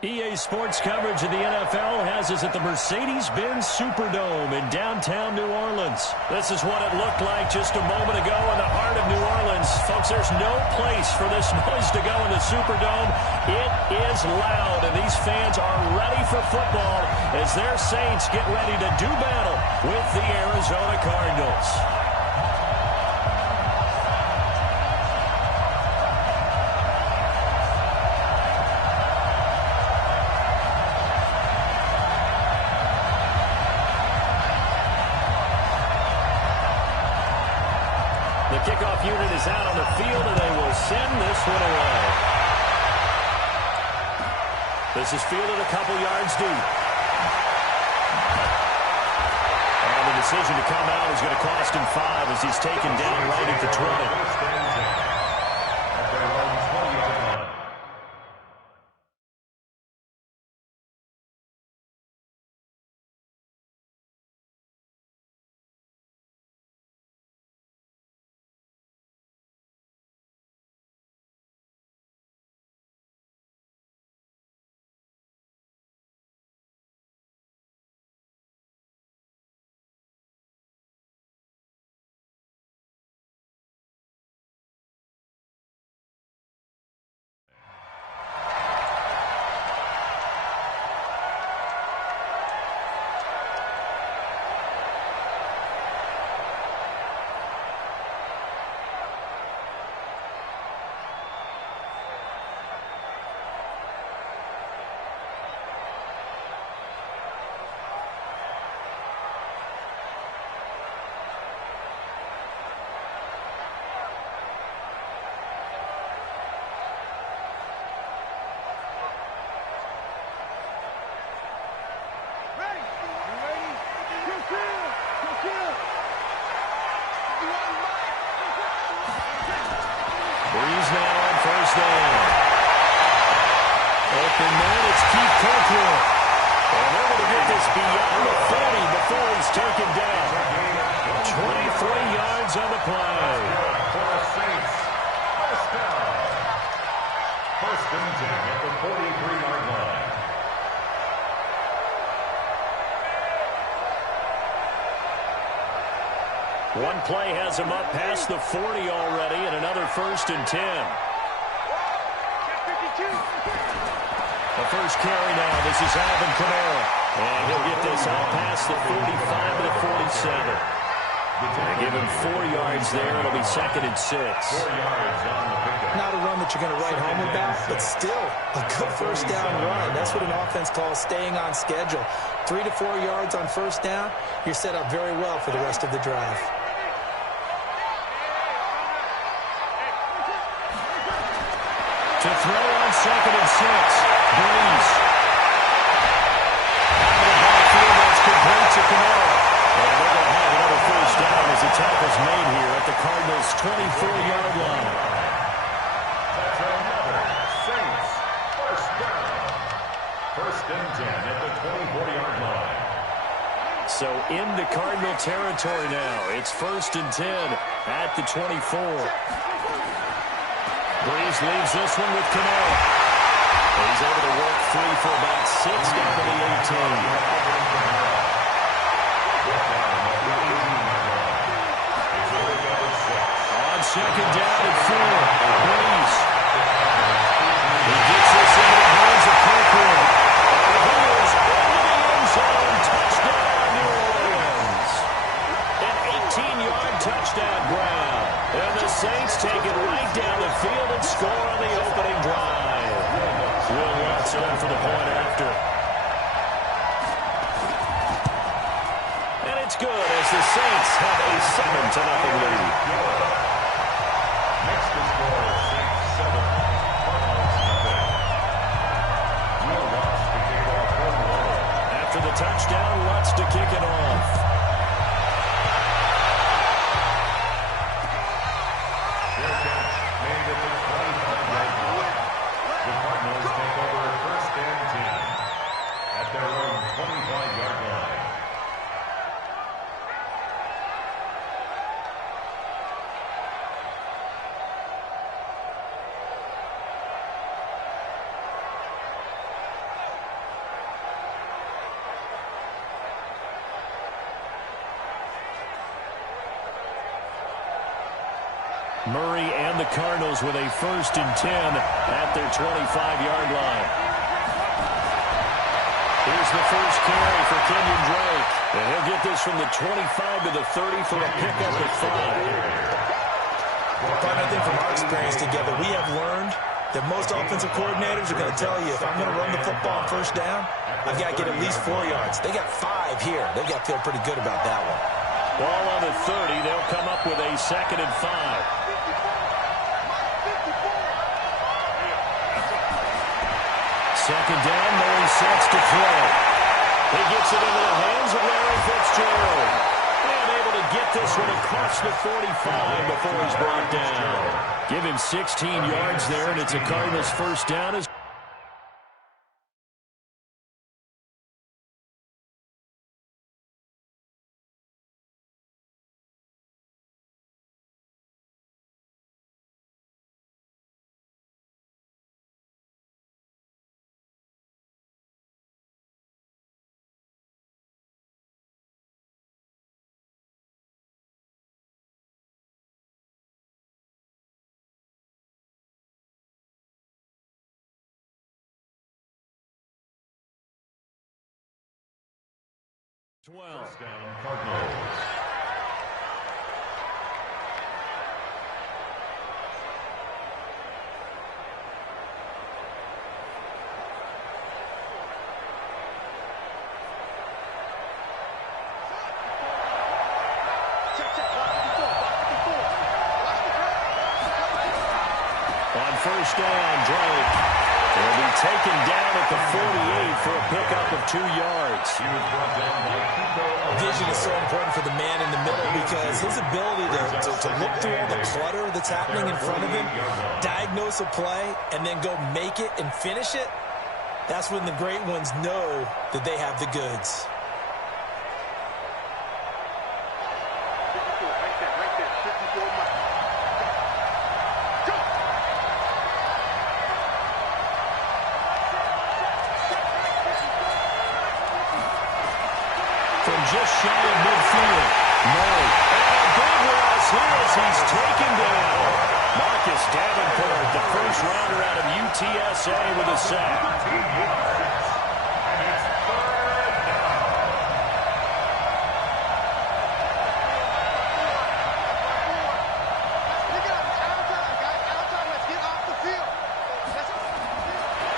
EA Sports coverage of the NFL has us at the Mercedes-Benz Superdome in downtown New Orleans. This is what it looked like just a moment ago in the heart of New Orleans. Folks, there's no place for this noise to go in the Superdome. It is loud, and these fans are ready for football as their Saints get ready to do battle with the Arizona Cardinals. Kickoff unit is out on the field, and they will send this one away. This is fielded a couple yards deep. And the decision to come out is going to cost him 5 as he's taken down right at the 20. Breeze now on first down. Open man, it's Keith Kirkwood. And they're going to get this beyond the 40 before he's taken down. 23 yards on the play. For the Saints, first down. First and 10 at the 43-yard line. One play has him up past the 40 already, and another first and 10. The first carry now. This is Alvin Kamara. And he'll get this out past the 45 to the 47. They give him 4 yards there. It'll be second and 6. 4 yards on the pickup. Not a run that you're going to write home about, but still a good first down run. That's what an offense calls staying on schedule. 3 to 4 yards on first down, you're set up very well for the rest of the drive. To throw on second and 6. Breeze. Out of the backfield, that's complete to Kamara. And they're going to have another first down as the tackle's made here at the Cardinals' 24-yard line. That's another Saints first down. First and 10 at the 24-yard line. So into Cardinal territory now. It's first and 10 at the 24. Breeze leaves this one with Kamara. He's able to work free for about 6 down to the 18. On second down and 4. Breeze. He gets this into the hands of Kirkwood. And he is into the end zone. Touchdown, New Orleans. An 18-yard touchdown grab. And the Saints take it right down the field and score on the opening drive. Will Lutz on for the point after. And it's good as the Saints have a 7-0 lead. Next to score is 6-7. Cardinals nothing. Will Lutz to kick off for New Orleans. After the touchdown, Lutz to kick it off. Murray and the Cardinals with a 1st and 10 at their 25-yard line. Here's the first carry for Kenyon Drake. And he'll get this from the 25 to the 30 for a pickup at 5. I think from our experience together, we have learned that most offensive coordinators are going to tell you, if I'm going to run the football on 1st down, I've got to get at least 4 yards. They got 5 here. They've got to feel pretty good about that one. Ball on the 30. They'll come up with a 2nd and 5. Second down, Murray sets to throw. He gets it into the hands of Larry Fitzgerald. And able to get this one across the 45 before he's brought down. Give him 16 yards there, and it's a Cardinals 1st down. Cardinals. On 1st down, Drake will be taken down at the 48 for a pickup of 2 yards. Vision is so important for the man in the middle because his ability to look through all the clutter that's happening in front of him, diagnose a play, and then go make it and finish it, that's when the great ones know that they have the goods. Just shy of midfield. Murray. And a big loss here as he's taken down. Marcus Davenport, the first rounder out of UTSA with a sack.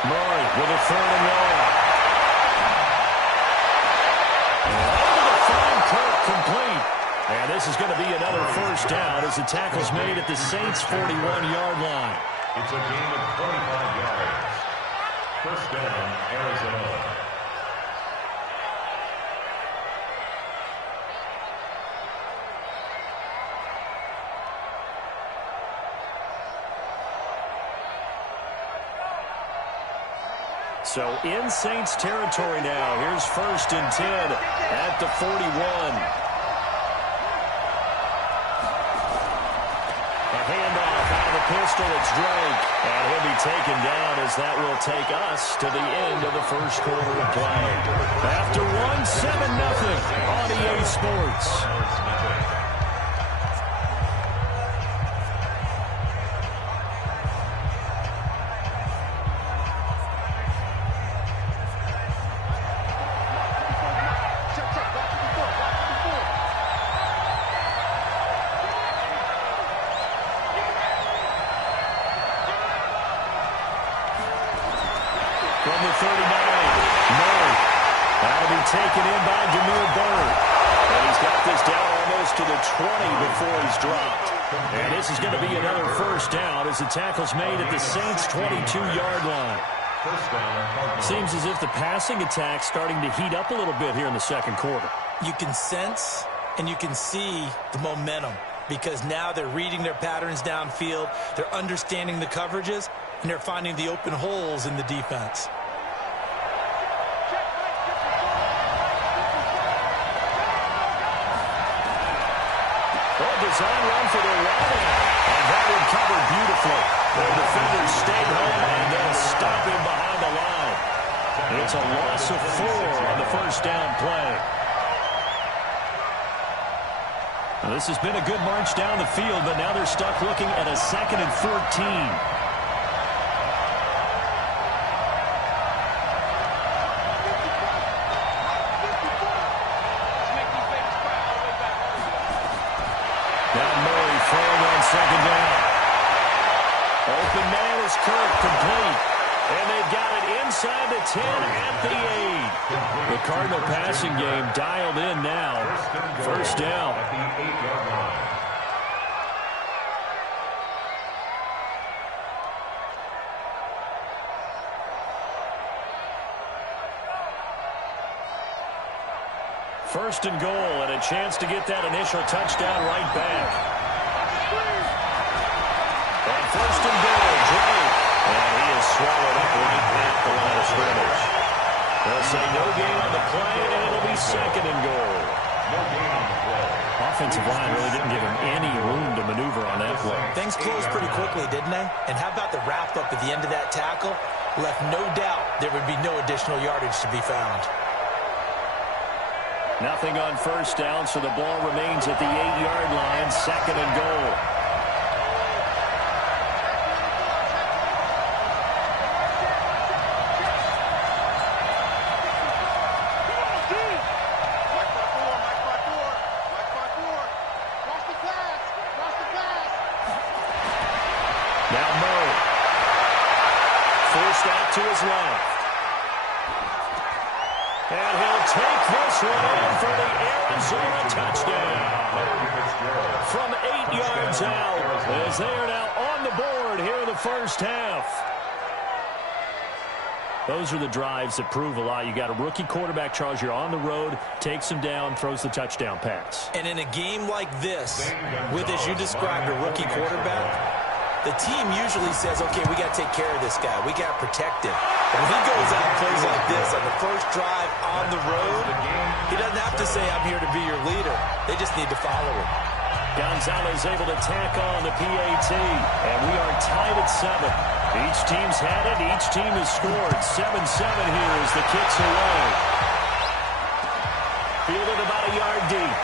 Murray with a 3rd and long. Complete. And this is going to be another 1st down as the tackle's made at the Saints' 41-yard line. It's a gain of 25 yards. 1st down, Arizona. So in Saints territory now. Here's 1st and 10 at the 41. A handoff out of the pistol. It's Drake. And he'll be taken down as that will take us to the end of the 1st quarter of play. After 1-7-0 on EA Sports. From the 39, Murray. That'll be taken in by Demir Bird. And he's got this down almost to the 20 before he's dropped. And this is going to be another 1st down as the tackle's made at the Saints' 22-yard line. Seems as if the passing attack's starting to heat up a little bit here in the 2nd quarter. You can sense and you can see the momentum because now they're reading their patterns downfield, they're understanding the coverages, and they're finding the open holes in the defense. Well, design run for the right, and that one covered beautifully. The defenders stayed home, and they'll stop him behind the line. It's a loss of 4 on the 1st down play. Well, this has been a good march down the field, but now they're stuck looking at a 2nd and 14. Second down. Open man is Kirk, complete. And they've got it inside the 10 at the 8. The Cardinal passing game dialed in now. First down. At the 8-yard line. First and goal, and a chance to get that initial touchdown right back. And first and goal, Drake. And he is swallowed up right at the line of scrimmage. They'll say no gain on the play, and it'll be 2nd and goal. No gain on the play. Offensive line really didn't give him any room to maneuver on that play. Things closed pretty quickly, didn't they? And how about the wrap-up at the end of that tackle? Left no doubt there would be no additional yardage to be found. Nothing on first down, so the ball remains at the 8-yard line, 2nd and goal. Now Murray. Forced out to his left. And he'll take this one in for the Arizona touchdown. From 8 yards out, as they are now on the board here in the first half. Those are the drives that prove a lot. You got a rookie quarterback, Charles. You're on the road, takes him down, throws the touchdown pass. And in a game like this, with, as you described, a rookie quarterback, the team usually says, okay, we got to take care of this guy. We got to protect him. But when he goes out and plays like this on the first drive on the road, he doesn't have to say, I'm here to be your leader. They just need to follow him. Gonzalez able to tack on the PAT, and we are tied at 7. Each team's had it. Each team has scored. 7-7 here as the kick's away. Fielded about a yard deep.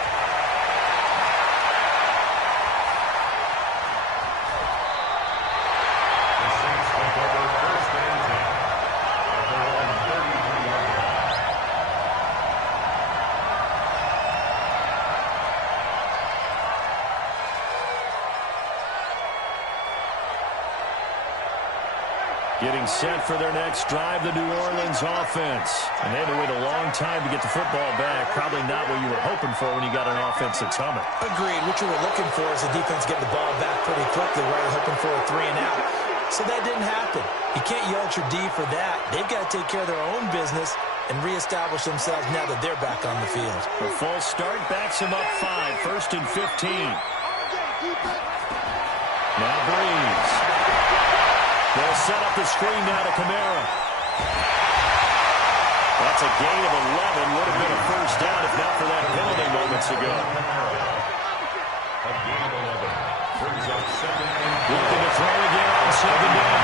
Getting set for their next drive, the New Orleans offense. And they had to wait a long time to get the football back. Probably not what you were hoping for when you got an offense that's humming. Agreed. What you were looking for is the defense getting the ball back pretty quickly, right? Hoping for a 3 and out. So that didn't happen. You can't yell at your D for that. They've got to take care of their own business and reestablish themselves now that they're back on the field. The false start backs him up 5. First and 15. Now Breeze. They'll set up the screen now to Kamara. That's a gain of 11. Would have been a first down if not for that penalty moments ago. A gain of 11. Brings up 2nd and goal. Looking to throw again on 2nd down.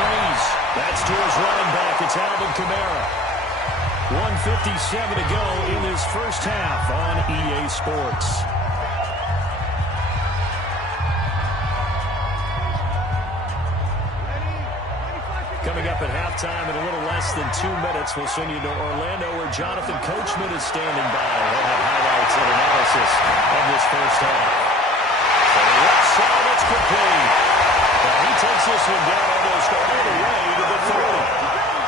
Breeze. That's to his running back. It's Alvin Kamara. 1:57 to go in this first half on EA Sports. Coming up at halftime in a little less than 2 minutes, we'll send you to Orlando where Jonathan Coachman is standing by. We'll have highlights and analysis of this first half. So the left side, it's complete. Now he takes this one down almost all the way to the 30.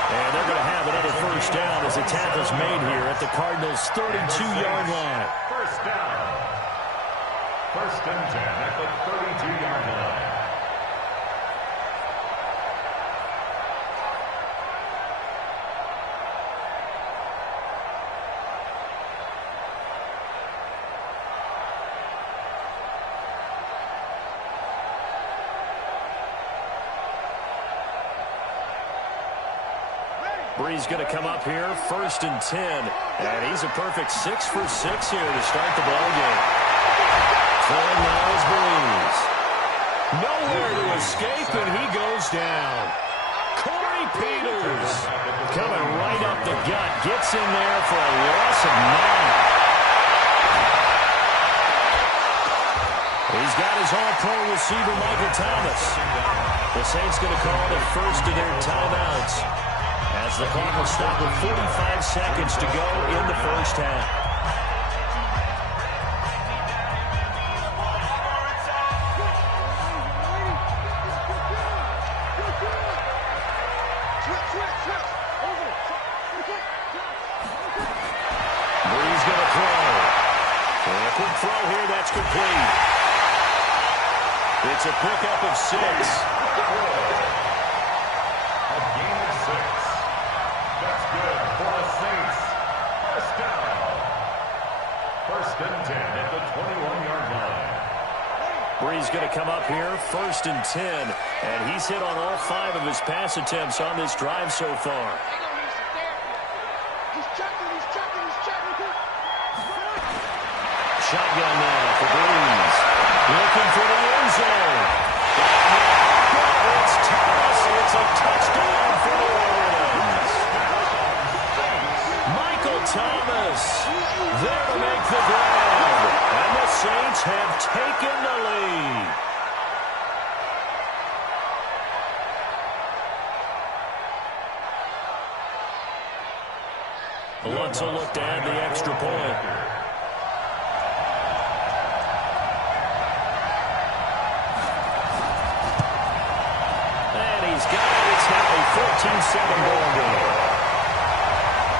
And they're going to have another first down as the tackle's made here at the Cardinals' 32-yard line. First down. First and 10 at the 32-yard line. Breeze going to come up here, first and 10. And he's a perfect 6 for 6 here to start the ball game. Throwing now is Breeze. Nowhere to escape, and he goes down. Corey Peters coming right up the gut. Gets in there for a loss of 9. that is All-Pro receiver Michael Thomas. The Saints going to call the first of their timeouts as the clock will stop with 45 seconds to go in the first half. Breeze going to throw. And a quick throw here, that's complete. It's a pickup of 6. A gain of 6. That's good for the Saints. First down. First and 10 at the 21-yard line. Breeze going to come up here, 1st and 10. And he's hit on all 5 of his pass attempts on this drive so far. Shotgun now for Breeze. Looking for the end zone. It's Thomas. It's a touchdown for the Orioles. Michael Thomas there to make the grab. And the Saints have taken the lead. Lutz will look to add the extra point. He's got it. It's now a 14-7 ball game.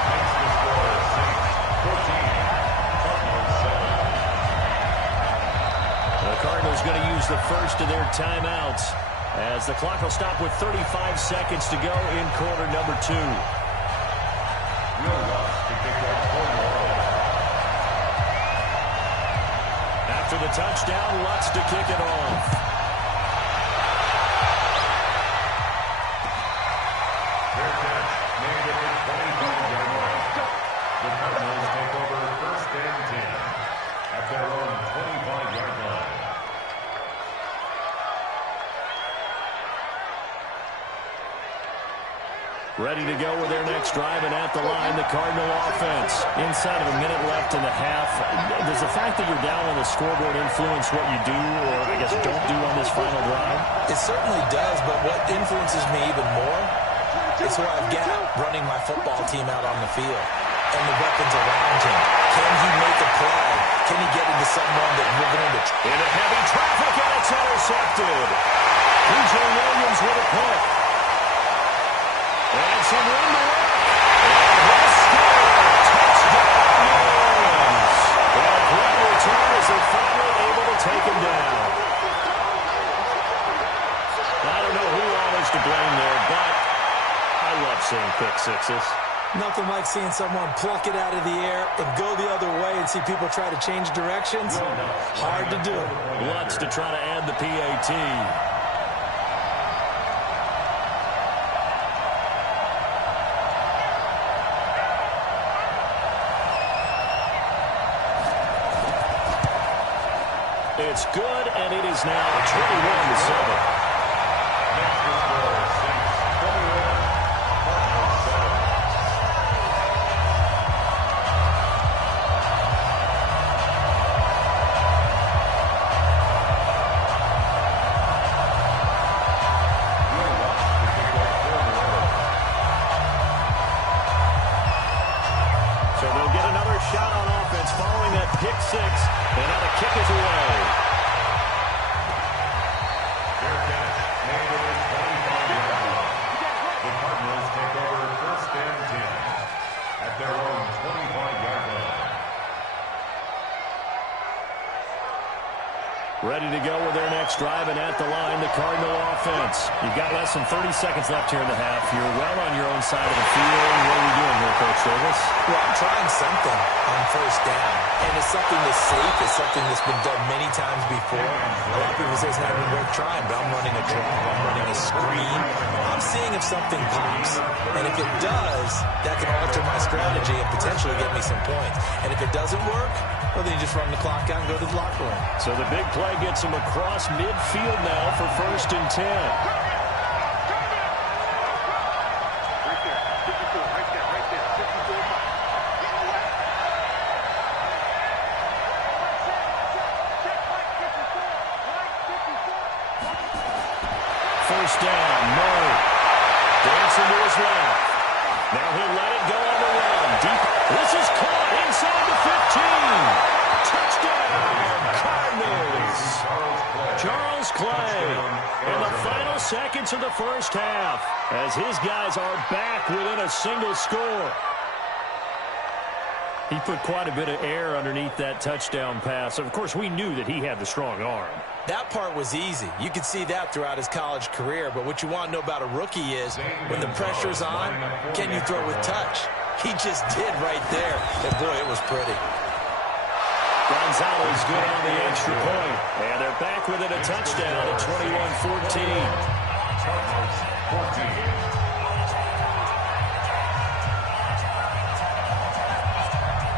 Makes the score 6-14. The Cardinals going to use the first of their timeouts as the clock will stop with 35 seconds to go in quarter number 2. Will Lutz to kick off for the Orioles. After the touchdown, Lutz to kick it off. Fair catch made at the 25-yard line. The Cardinals take over 1st and 10 at their own 25-yard line. Ready to go with their next drive, and at the line, the Cardinal offense. Inside of a minute left in the half, does the fact that you're down on the scoreboard influence what you do, or I guess don't do on this final drive? It certainly does, but what influences me even more is who I've got running my football team out on the field and the weapons around him. Can he make a play? Can he get into someone that we're going to... Into heavy traffic, and it's intercepted. PJ Williams with a pick. And some room to work. And he'll score. Touchdown, Williams. And a great return as they're finally able to take him down. I don't know who all is to blame there, but I love seeing pick sixes. Nothing like seeing someone pluck it out of the air and go the other way and see people try to change directions. Hard to do. Lutz to try to add the PAT. It's good, and it is now 21-7. Makes the score 6-21. Cardinals 7. Will Lutz to kick off for the Orioles. So they'll get another shot on offense following that pick six, and now the kick is away. Fair catch made at the 25-yard line. The Cardinals take over 1st and 10 at their own 25-yard line. Ready to go with their next drive, and at the line, the Cardinal offense. You've got less than 30 seconds left here in the half. You're well on your own side of the field. What are we doing here, Coach Davis? Well, I'm trying something on 1st down. And it's something that's safe. It's something that's been done many times before. A lot of people say it's not even worth trying, but I'm running a draw. I'm running a screen. I'm seeing if something pops. And if it does, that can alter my strategy and potentially get me some points. And if it doesn't work, well, then you just run the clock out and go to the locker room. So the big play gets him across midfield now for 1st and 10. first down. Murray dancing to his left. Now he'll let it go on the run. Deep. This is caught inside the 15. Touchdown, Cardinals. Charles Clay in the final seconds of the first half as his guys are back within a single score. He put quite a bit of air underneath that touchdown pass. Of course, we knew that he had the strong arm. That part was easy. You could see that throughout his college career. But what you want to know about a rookie is when the pressure's on, can you throw with touch? He just did right there. And, boy, it was pretty. Gonzalez good on the extra point. And they're back within a touchdown at 21-14.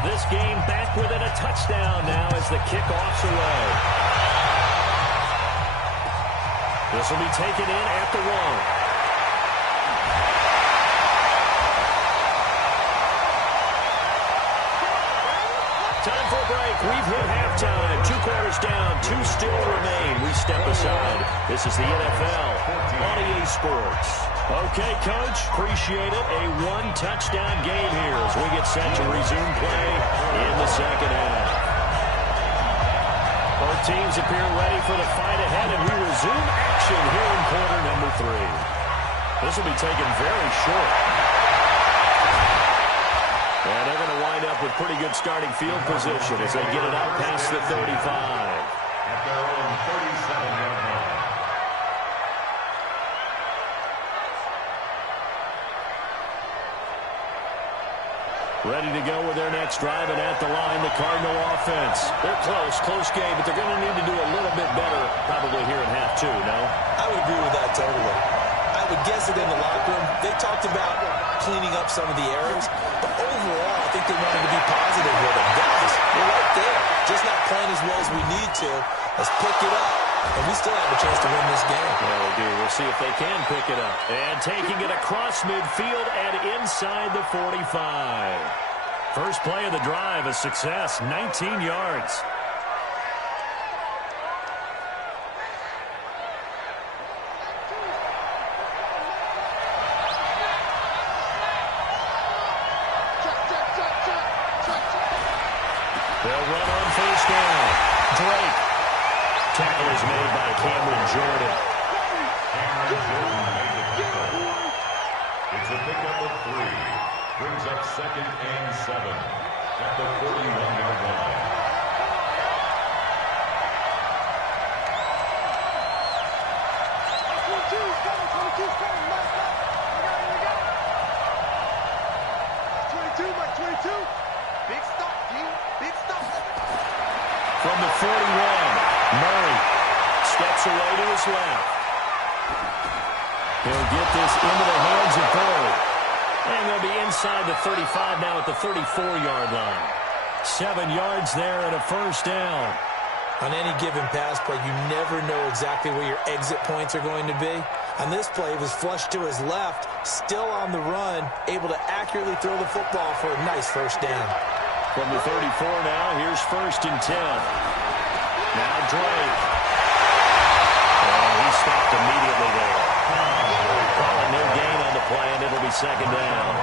This game back within a touchdown now as the kickoff's away. This will be taken in at the 1. Time for a break. We've hit halftime. 2 quarters down. 2 still remain. We step aside. This is the NFL on EA Sports. Okay, Coach. Appreciate it. A 1-touchdown game here as we get set to resume play in the second half. Both teams appear ready for the fight ahead, and we resume action here in quarter number 3. This will be taken very short. And they're going to wind up with pretty good starting field position as they get it out past the 35. At their own 37-yard line. Ready to go with their next drive, and at the line, the Cardinal offense. They're close game, but they're going to need to do a little bit better probably here in half 2, no? I would agree with that totally. I would guess it in the locker room. They talked about cleaning up some of the errors, but overall, I think they wanted to be positive with it. Guys, we're right there. Just not playing as well as we need to. Let's pick it up, and we still have a chance to win this game. Yeah, we do. We'll see if they can pick it up. And taking it across midfield and inside the 45. First play of the drive, a success, 19 yards. They'll run on first down. Drake. Tackle is made by Cameron Jordan. Cameron Jordan made the tackle. It's a pickup of 3. Brings up 2nd and 7 at the 41-yard line. From the 41, Murray steps away to his left. He'll get this into the hands of Bird. And they'll be inside the 35 now at the 34-yard line. 7 yards there and a first down. On any given pass play, you never know exactly where your exit points are going to be. On this play, it was flushed to his left, still on the run, able to accurately throw the football for a nice first down. From the 34 now, here's 1st and 10. Now Drake. And he stopped immediately there. Calling no gain on the play, and it'll be 2nd down.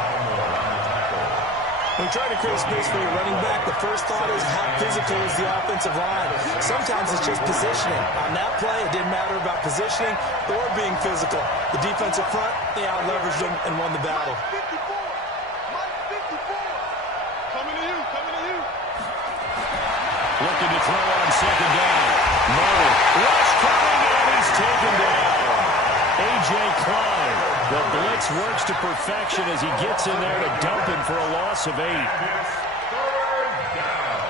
When trying to create space for your running back, the first thought is how physical is the offensive line. Sometimes it's just positioning. On that play, it didn't matter about positioning or being physical. The defensive front, they out-leveraged them and won the battle. Looking to throw on 2nd down. Murray. Rush coming, and he's taken down. A.J. Klein. The blitz works to perfection as he gets in there to dump him for a loss of 8. 3rd down.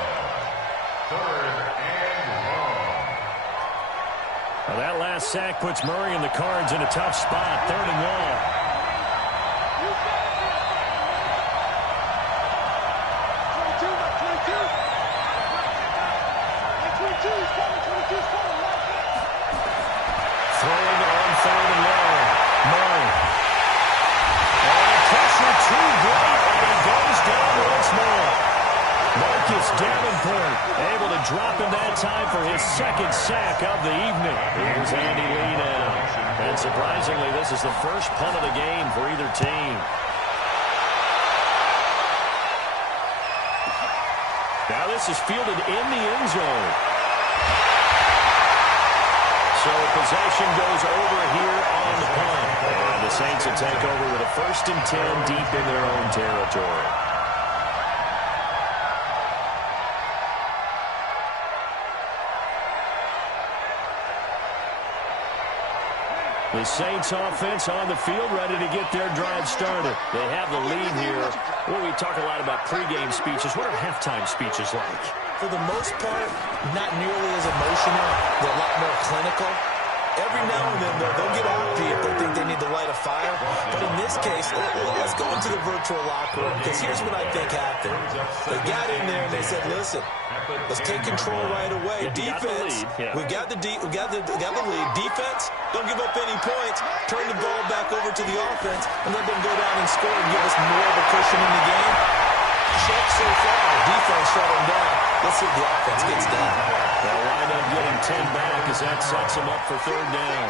3rd and long. Now that last sack puts Murray and the Cards in a tough spot. 3rd and long. Throwing on 3rd and long. Murray. And the pressure too great, and he goes down once more. Marcus Davenport able to drop in that time for his 2nd sack of the evening. Here's Andy Lee now. And surprisingly, this is the first punt of the game for either team. Now this is fielded in the end zone. So possession goes over here on the punt. And the Saints will take over with a 1st and 10 deep in their own territory. The Saints offense on the field, ready to get their drive started. They have the lead here. Well, we talk a lot about pregame speeches. What are halftime speeches like? For the most part, not nearly as emotional. They're a lot more clinical. Every now and then, they'll get happy if they think they need to light a fire. But in this case, let's go into the virtual locker room, because here's what I think happened. They got in there and they said, listen, let's take control right away. Defense, we got the lead. Defense, don't give up any points. Turn the ball back over to the offense and let them go down and score and give us more of a cushion in the game. Check so far. The defense shut them down. Let's see if the offense gets done. They'll wind up getting 10 back as that sets them up for 3rd down.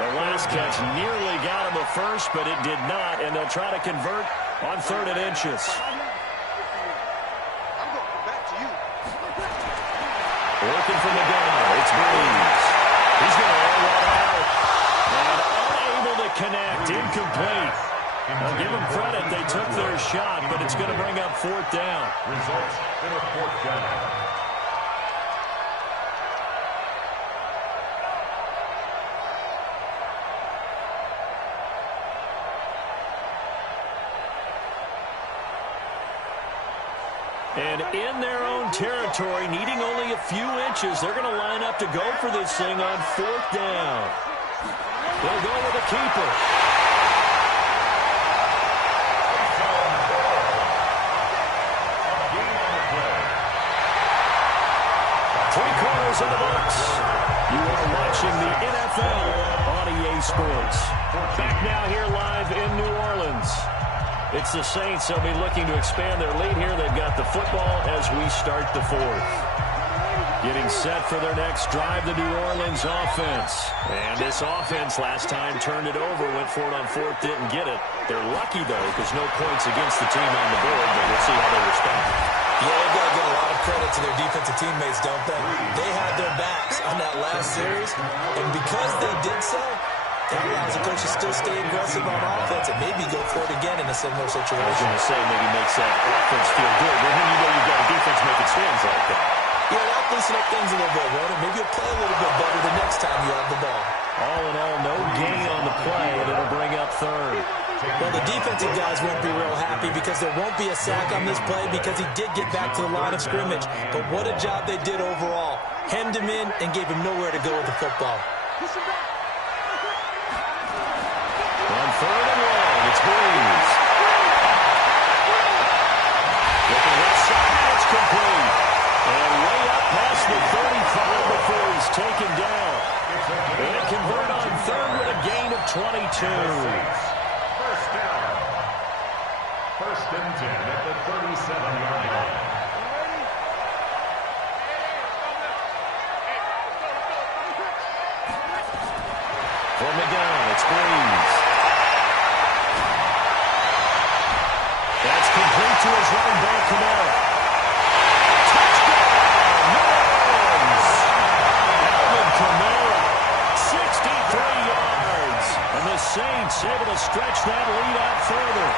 The last catch nearly got them a first, but it did not, and they'll try to convert on 3rd and inches. Working from the gun, it's Breeze. He's going to air one out, and unable to connect, incomplete. I'll give them credit, they took their shot, but it's going to bring up 4th down. Results in a 4th down. And in their own territory, needing only a few inches, they're going to line up to go for this thing on 4th down. They'll go with a keeper. Three-quarters in the books. You are watching the NFL on EA Sports. Back now here live in New Orleans. It's the Saints. They'll be looking to expand their lead here. They've got the football as we start the 4th. Getting set for their next drive, the New Orleans offense. And this offense last time turned it over, went for it on 4th, didn't get it. They're lucky, though, because no points against the team on the board, but we'll see how they respond. Yeah, they've got to give a lot of credit to their defensive teammates, don't they? They had their backs on that last series, and because they did so, that allows the coach to still stay aggressive on offense and maybe go for it again in a similar situation. I was going to say maybe makes that offense feel good. Well, then you know you've got a defense making stands like that. Yeah, that'll loosen up things a little bit, won't it? Maybe you'll play a little bit better the next time you have the ball. All in all, no gain on the play, and it'll bring up 3rd. Well, the defensive guys won't be real happy because there won't be a sack on this play because he did get back to the line of scrimmage. But what a job they did overall. Hemmed him in and gave him nowhere to go with the football. On 3rd and long, it's Breeze. Looking left side, it's complete. And way up past the 35 before he's taken down. And they convert on 3rd with a gain of 22. 1st down. 1st and 10 at the 37-yard line. From the gun, it's Breeze. That's complete to his running back, Kamara. Touchdown! New Orleans! Alvin Kamara, 63 yards. And the Saints able to stretch that lead out further.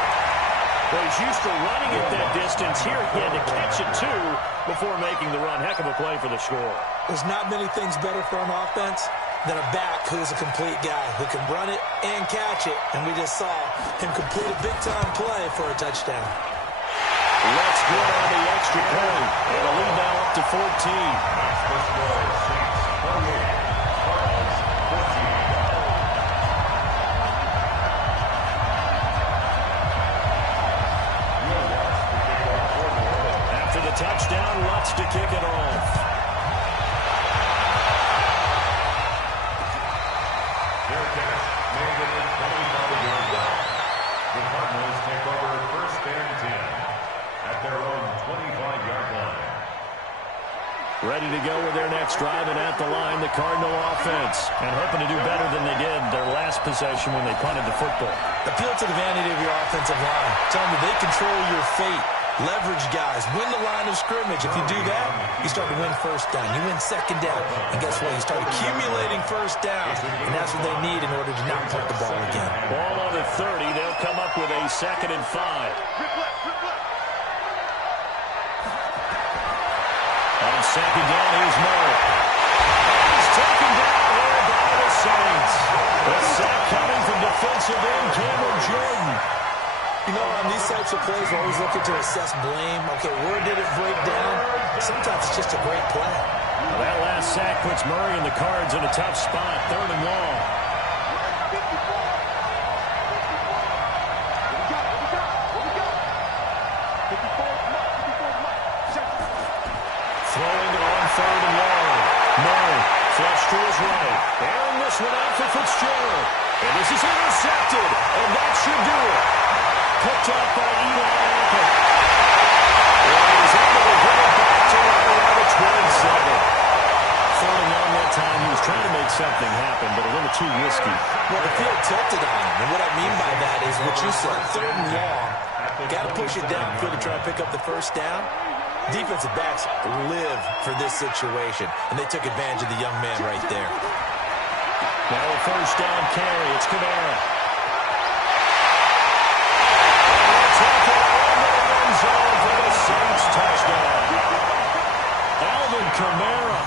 Well, he's used to running at that distance. Here he had to catch it, too, before making the run. Heck of a play for the score. There's not many things better for an offense than a back who's a complete guy who can run it and catch it. And we just saw him complete a big-time play for a touchdown. Let's go on the extra point. And a lead now up to 14. After the touchdown, Lutz to kick it off. Their catch made it at 25-yard line. The Cardinals take over 1st and 10 at their own 25-yard line. Ready to go with their next drive, and at the line, the Cardinal offense. And hoping to do better than they did their last possession when they punted the football. Appeal to the vanity of your offensive line. Tell them that they control your fate. Leverage guys. Win the line of scrimmage. If you do that, you start to win first down. You win second down. And guess what? You start accumulating first downs. And that's what they need in order to not punt the ball again. Ball on the 30. They'll come up with a 2nd and 5. On 2nd down, here's Murray. He's taken down here by the Saints. The sack coming from defensive end Cameron Jordan. You know, on these types of plays, we're always looking to assess blame. Okay, where did it break down? Sometimes it's just a great play. Well, that last sack puts Murray and the Cards in a tough spot. 3rd and long. Throwing it on 3rd and long. Murray flush to his right. Airing this one out for Fitzgerald. And this is intercepted. And that should do it. Picked up by Eli Apple. And he's able to get it back to around the 27. 3rd and long that time. He was trying to make something happen, but a little too risky. Well, the field tilted on him. And what I mean by that is what you said. 3rd and long. Got to push it downfield to try to pick up the first down. Defensive backs live for this situation, and they took advantage of the young man right there. Now a first down carry. It's Kamara. Take it over the end zone for the Saints touchdown. Alvin Kamara,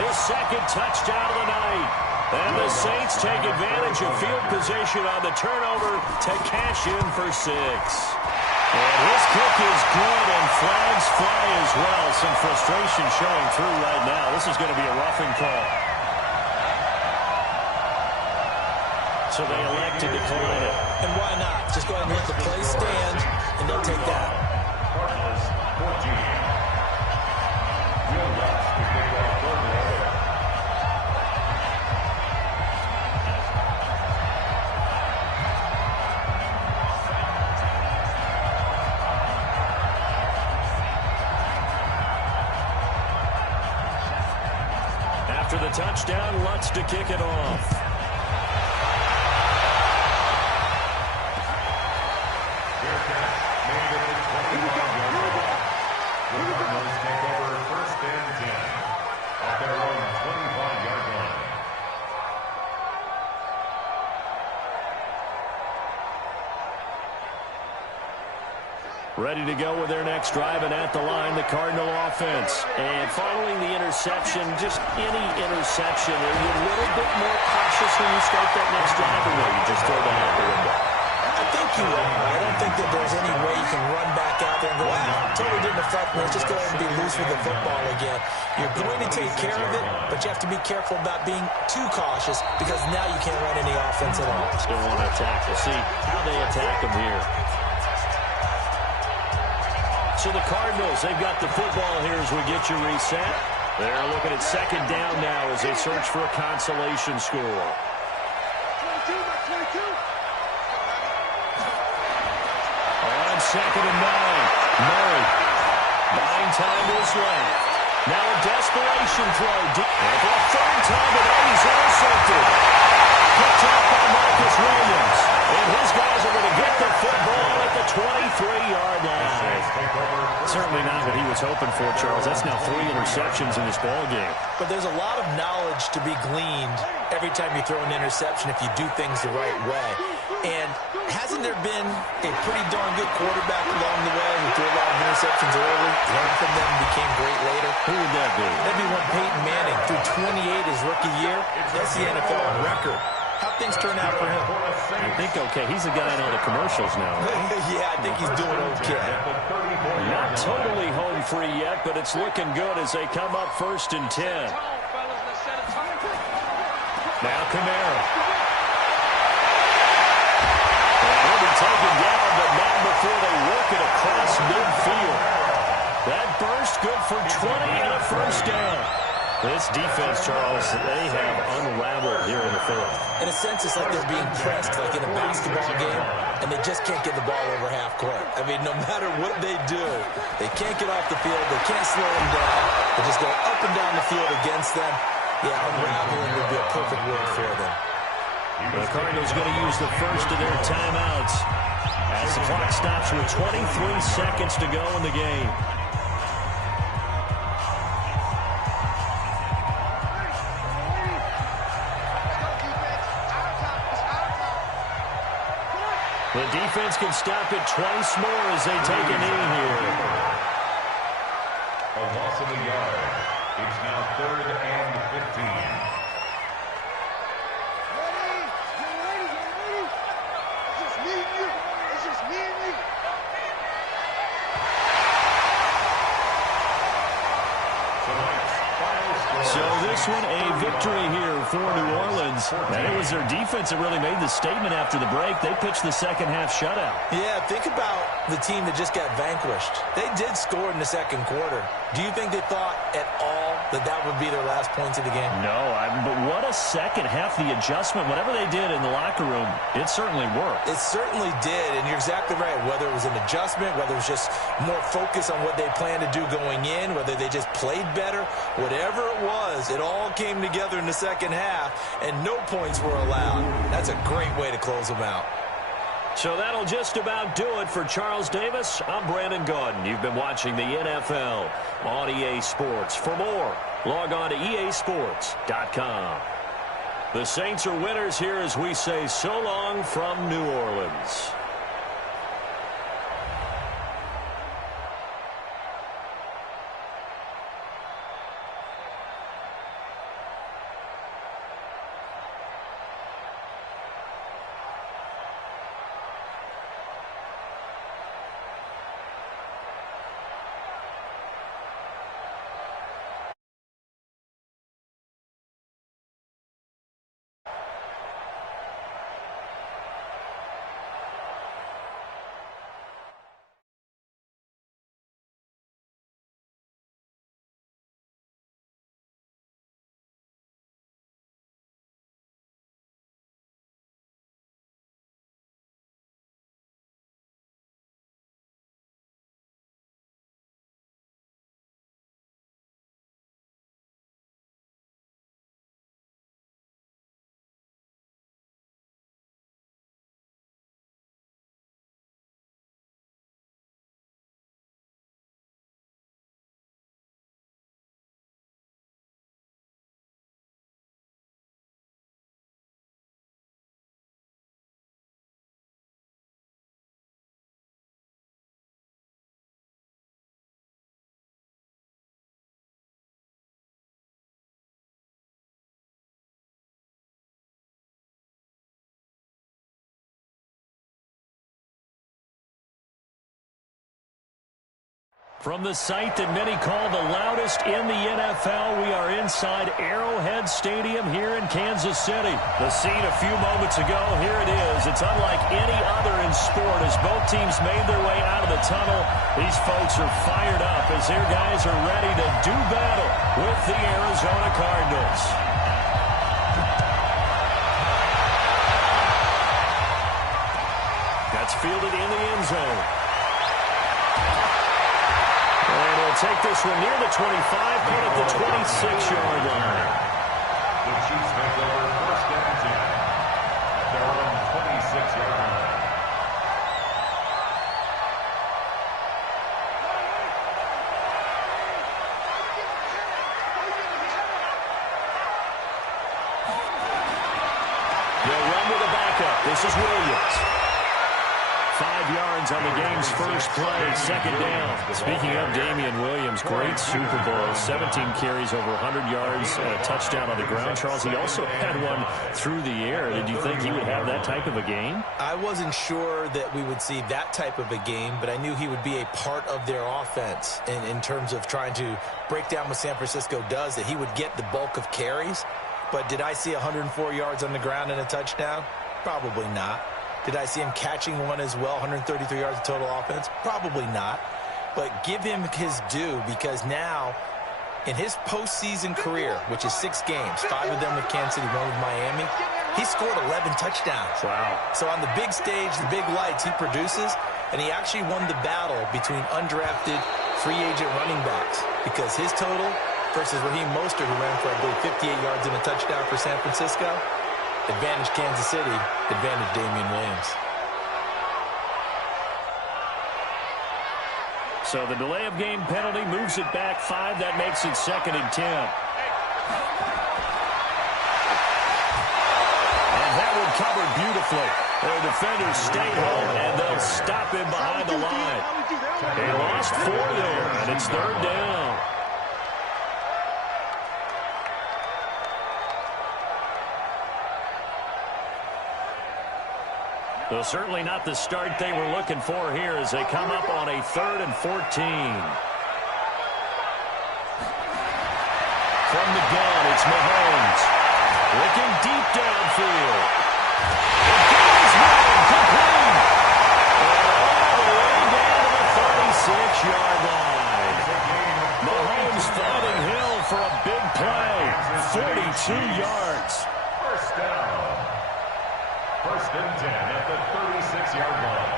his 2nd touchdown of the night. And the Saints take advantage of field position on the turnover to cash in for 6. And his kick is good, and flags fly as well. Some frustration showing through right now. This is going to be a roughing call. So they elect to decline it. And why not? Just go ahead and let the play stand, and they'll take that. Cardinals 14. Will West to kick off 3rd and 8. After the touchdown, Lutz to kick it off. Made it to 21-yard line. The Cardinals take over 1st and 10 at their own 25-yard line. Ready to go with their next drive, and at the line, the Cardinal offense. And following the interception, just any interception, are you a little bit more cautious when you start that next drive, or will you just throw that out the window? I think you are. I don't think that there's any way you can run back out there and go, totally didn't affect me. Let's just go ahead and be loose with the football again. You're going to take care of it, but you have to be careful about being too cautious because now you can't run any offense at all. Still want to attack. We'll see how they attack them here. So the Cardinals, they've got the football here as we get you reset. They're looking at 2nd down now as they search for a consolation score. On 2nd and 9, Murray buying time to his left. Now a desperation throw. And for a 3rd time today, he's intercepted. Picked up by Marcus Williams. And his guys are going to get the football at the 23-yard line. Certainly not what he was hoping for, Charles. That's now 3 interceptions in this ballgame. But there's a lot of knowledge to be gleaned every time you throw an interception if you do things the right way. And hasn't there been a pretty darn good quarterback along the way who threw a lot of interceptions early, learned from them, and became great later? Who would that be? That'd be one Peyton Manning threw 28 his rookie year. That's the NFL record. How'd things turn out for him? I think okay. He's the guy in all the commercials now. Yeah, I think he's doing okay. Not totally home free yet, but it's looking good as they come up 1st and 10. Now Kamara. And he'll be taken down, but not before they work it across midfield. That burst good for 20 and a first down. This defense, Charles, they have unraveled here in the fourth. In a sense, it's like they're being pressed like in a basketball game, and they just can't get the ball over half court. I mean, no matter what they do, they can't get off the field. They can't slow them down. They just go up and down the field against them. Yeah, unraveling would be a perfect word for them. The Cardinals going to use the first of their timeouts as the clock stops with 23 seconds to go in the game. The defense can stop it twice more as they take a knee here. A loss of a yard. It's now 3rd and 15. Ready? It's just me and you. It's just me and you. So this one, a victory here for New Orleans. And it was their defense that really made the statement after the break. They pitched the second-half shutout. Yeah, think about the team that just got vanquished. They did score in the second quarter. Do you think they thought at all that that would be their last points of the game? No, but what a second half. The adjustment, whatever they did in the locker room, it certainly worked. It certainly did, and you're exactly right. Whether it was an adjustment, whether it was just more focus on what they planned to do going in, whether they just played better, whatever it was, it all came together in the second half, and no points were allowed. That's a great way to close them out. So that'll just about do it for Charles Davis. I'm Brandon Gaudin. You've been watching the NFL on EA Sports. For more, log on to easports.com. The Saints are winners here as we say so long from New Orleans. From the site that many call the loudest in the NFL, we are inside Arrowhead Stadium here in Kansas City. The scene a few moments ago, here it is. It's unlike any other in sport as both teams made their way out of the tunnel. These folks are fired up as their guys are ready to do battle with the Arizona Cardinals. That's fielded in the end zone. And he'll take this one near the 25, put at the 26-yard line. The Chiefs make over 1st and 10 at their own 26-yard line. They'll run with a backup. This is Williams. 5 yards on the game's first play, 2nd down. Speaking of Damian Williams, great Super Bowl, 17 carries, over 100 yards, a touchdown on the ground. Charles, he also had one through the air. Did you think he would have that type of a game? I wasn't sure that we would see that type of a game, but I knew he would be a part of their offense in terms of trying to break down what San Francisco does, that he would get the bulk of carries. But did I see 104 yards on the ground and a touchdown? Probably not. Did I see him catching one as well, 133 yards of total offense? Probably not. But give him his due, because now In his postseason career, which is 6 games, 5 of them with Kansas City, 1 with Miami, he scored 11 touchdowns. Wow. So on the big stage, the big lights, he produces, and he actually won the battle between undrafted free agent running backs because his total versus Raheem Mostert, who ran for, I believe, 58 yards and a touchdown for San Francisco, advantage Kansas City, advantage Damian Williams. So the delay of game penalty moves it back 5. That makes it 2nd and 10. And that one covered beautifully. Their defenders stay home, and they'll stop him behind the line. They lost 4 there, and it's 3rd down. Though certainly not the start they were looking for here as they come up on a 3rd and 14. From the gun, it's Mahomes. Looking deep downfield. It goes wide, complete. And all the way down to the 36-yard line. Mahomes finding Hill for a big play. 42 yards. First down. 1st and 10 at the 36-yard line.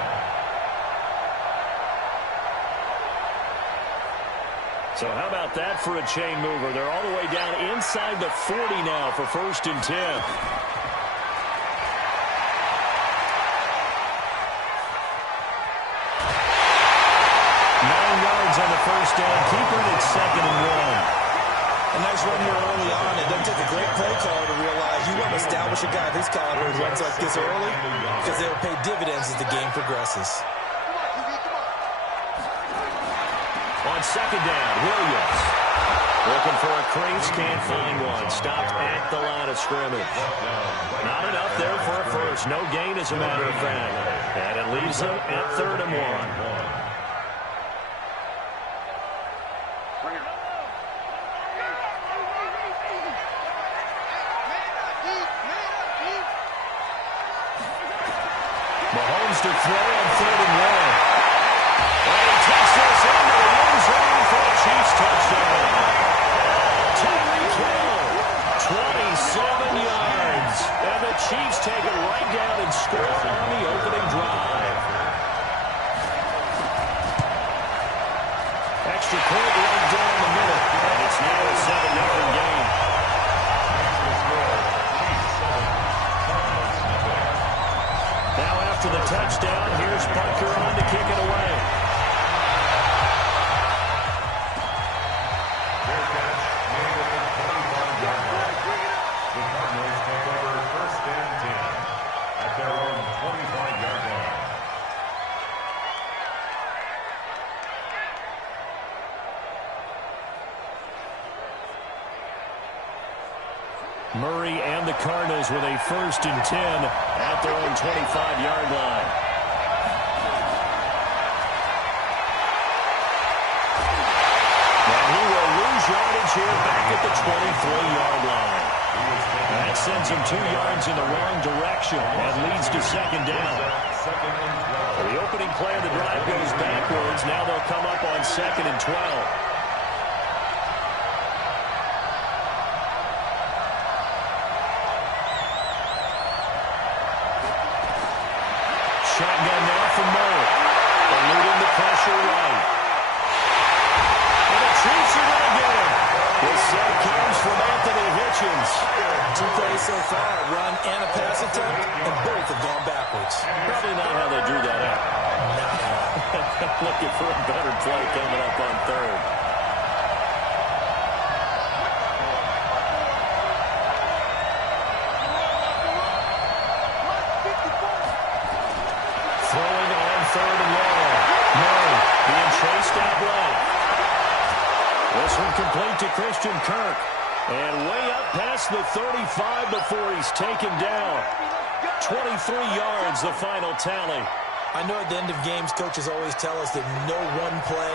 So how about that for a chain mover? They're all the way down inside the 40 now for 1st and 10. 9 yards on the 1st down. Keeper at 2nd and 1. A nice run here early on. It doesn't take a great play caller to realize you want to establish a guy of his caliber who runs like this early because they will pay dividends as the game progresses. On 2nd down, Williams. Looking for a crease, can't find one. Stopped at the line of scrimmage. Not enough there for a first. No gain, as a matter of fact. And it leaves them at 3rd and 1. Mahomes to throw on 3rd and 1. And he takes this into the end zone for a Chiefs touchdown. Tyreek Hill, 27 yards. And the Chiefs take it right down and score on the opening drive. Extra point right down the middle. And it's now a 7-yard gain. Now after the touchdown, here's Parker on to kick it away. Their catch made at the 25-yard line. The Cardinals take over 1st and 10 at their own 25-yard line. Murray and the Cardinals with a 1st and 10 at their own 25-yard line. And he will lose yardage here back at the 23-yard line. That sends him 2 yards in the wrong direction and leads to 2nd down. The opening play of the drive goes backwards. Now they'll come up on 2nd and 12. Shotgun now from Murray. Eluding the pressure right. And the Chiefs are going to get him. The sack comes from Anthony Hitchens. 2 plays so far, a run and a pass attempt, and both have gone backwards. Probably not how they drew that up. Looking for a better play coming up on 3rd. Throwing on 3rd and long. Murray being chased out right. This one complete to Christian Kirk. And way up past the 35 before he's taken down. 23 yards, the final tally. I know at the end of games, coaches always tell us that no one play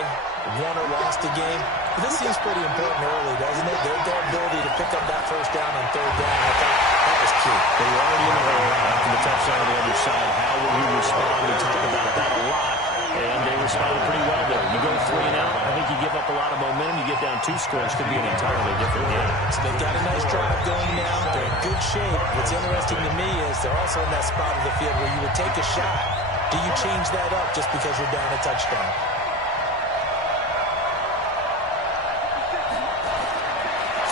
won or lost a game. But this seems pretty important early, doesn't it? Their ability to pick up that 1st down on 3rd down, I thought that was key. They were already in the hole after the touchdown on the other side. How will he respond? We talk about that a lot and they responded pretty well there. You go 3 and out, I think you give up a lot of momentum. You get down 2 scores, could be an entirely different game. So they've got a nice drive going now. They're in good shape. What's interesting to me is they're also in that spot of the field where you would take a shot. Do you change that up just because you're down a touchdown?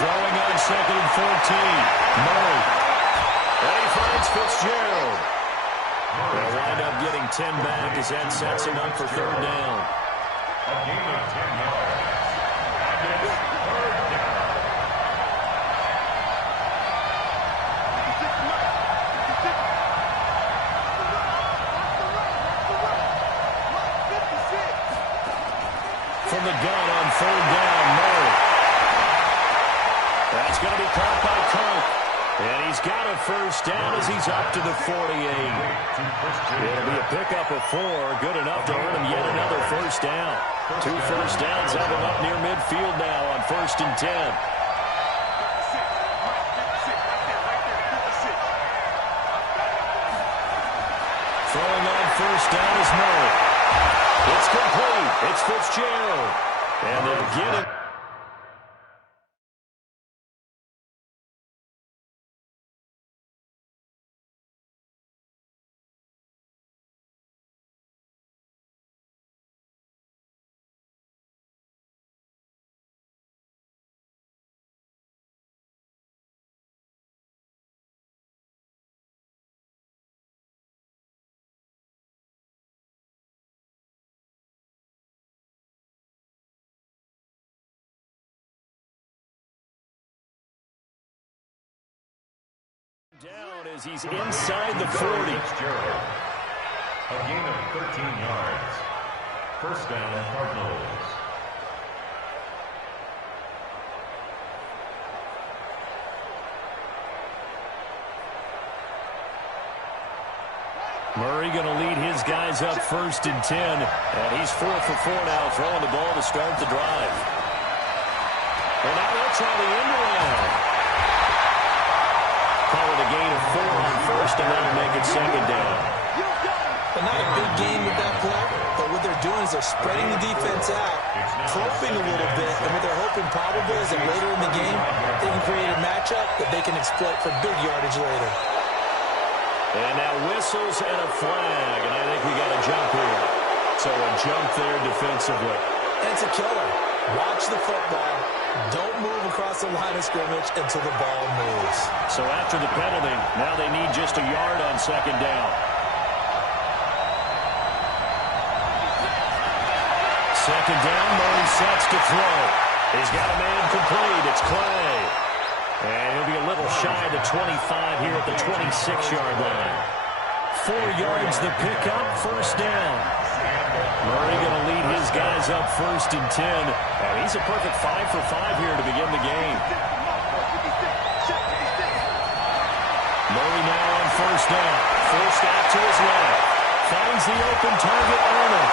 Throwing on 2nd and 14. Murray. And he finds Fitzgerald. They'll wind up getting 10 back as that sets him up for 3rd down. A gain of 10 yards. And it's 3rd down. From the gun on 3rd down, Murray. That's going to be caught by Cook. And he's got a 1st down as he's up to the 48. It'll be a pickup of 4. Good enough to earn him yet another 1st down. 2 first downs have him up near midfield now on 1st and 10. Throwing on 1st down is Murray. It's complete. It's Fitzgerald. And they'll get it. Down as he's inside the 40. A gain of 13 yards. 1st down, Cardinals. Murray going to lead his guys up 1st and 10. And he's 4 for 4 now, throwing the ball to start the drive. And now they'll try the end around. Call it a gain of 4 on 1st, and that'll make it 2nd down. But not a big gain with that play, but what they're doing is they're spreading the defense out, cloaking a little bit, and what they're hoping probably is that later in the game, they can create a matchup that they can exploit for big yardage later. And now whistles and a flag, and I think we got a jump here. So a jump there defensively. And it's a killer. Watch the football. Don't move across the line of scrimmage until the ball moves. So after the penalty, now they need just a yard on 2nd down. 2nd down, Murray sets to throw. He's got a man complete. It's Clay. And he'll be a little shy of the 25 here at the 26-yard line. 4 yards the pickup, 1st down. Murray going to lead his guys up 1st and 10. And he's a perfect 5 for 5 here to begin the game. Murray now on 1st down. Forced out to his left. Finds the open target, Arnold.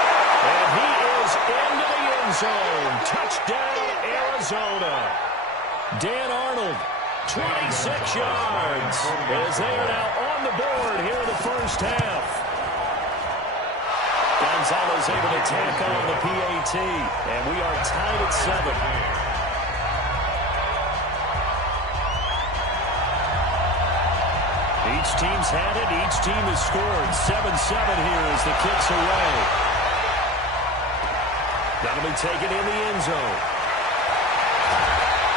And he is into the end zone. Touchdown, Arizona. Dan Arnold, 26 yards. As they are now on the board here in the 1st half. Gonzalez able to tack on the PAT, and we are tied at 7. Each team's had it. Each team has scored. 7-7 here as the kick's away. That'll be taken in the end zone.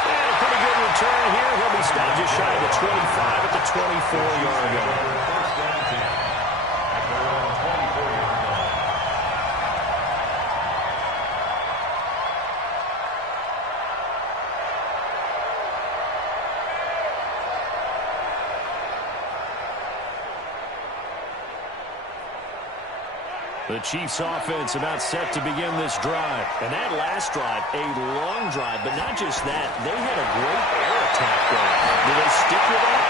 And a pretty good return here. He'll be stopped just shy of the 25 at the 24-yard line. The Chiefs offense about set to begin this drive. And that last drive, a long drive, but not just that. They had a great air attack going. Do they stick with that?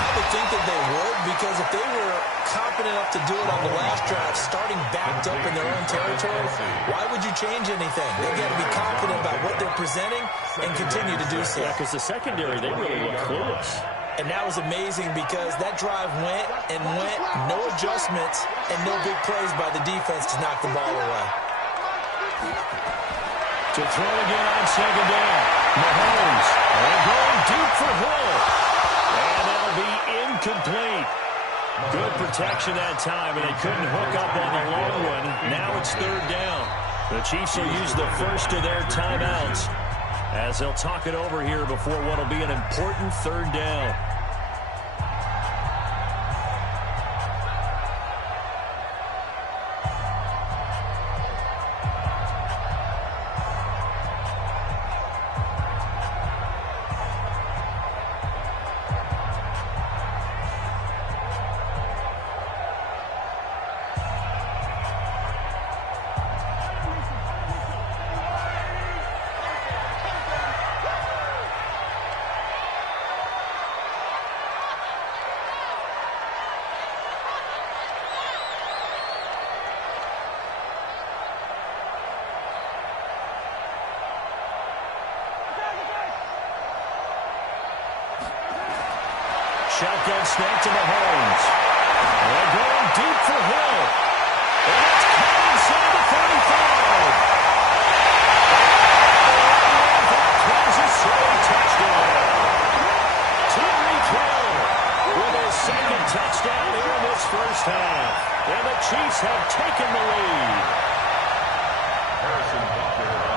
I would think that they would, because if they were confident enough to do it on the last drive, starting backed up in their own territory, why would you change anything? They've got to be confident about what they're presenting and continue to do so. Yeah, because the secondary, they really look clueless. And that was amazing because that drive went and went, no adjustments and no big plays by the defense to knock the ball away. To throw again on second down. Mahomes. And going deep for Hill. And that'll be incomplete. Good protection that time, and they couldn't hook up on the long one. Now it's third down. The Chiefs will use the first of their timeouts as they'll talk it over here before what will be an important third down. Shotgun snap to Mahomes. They're going deep for Hill. And it's caught inside the 35. And Kansas City touchdown. Tyreek Hill with his second touchdown here in this first half. And the Chiefs have taken the lead.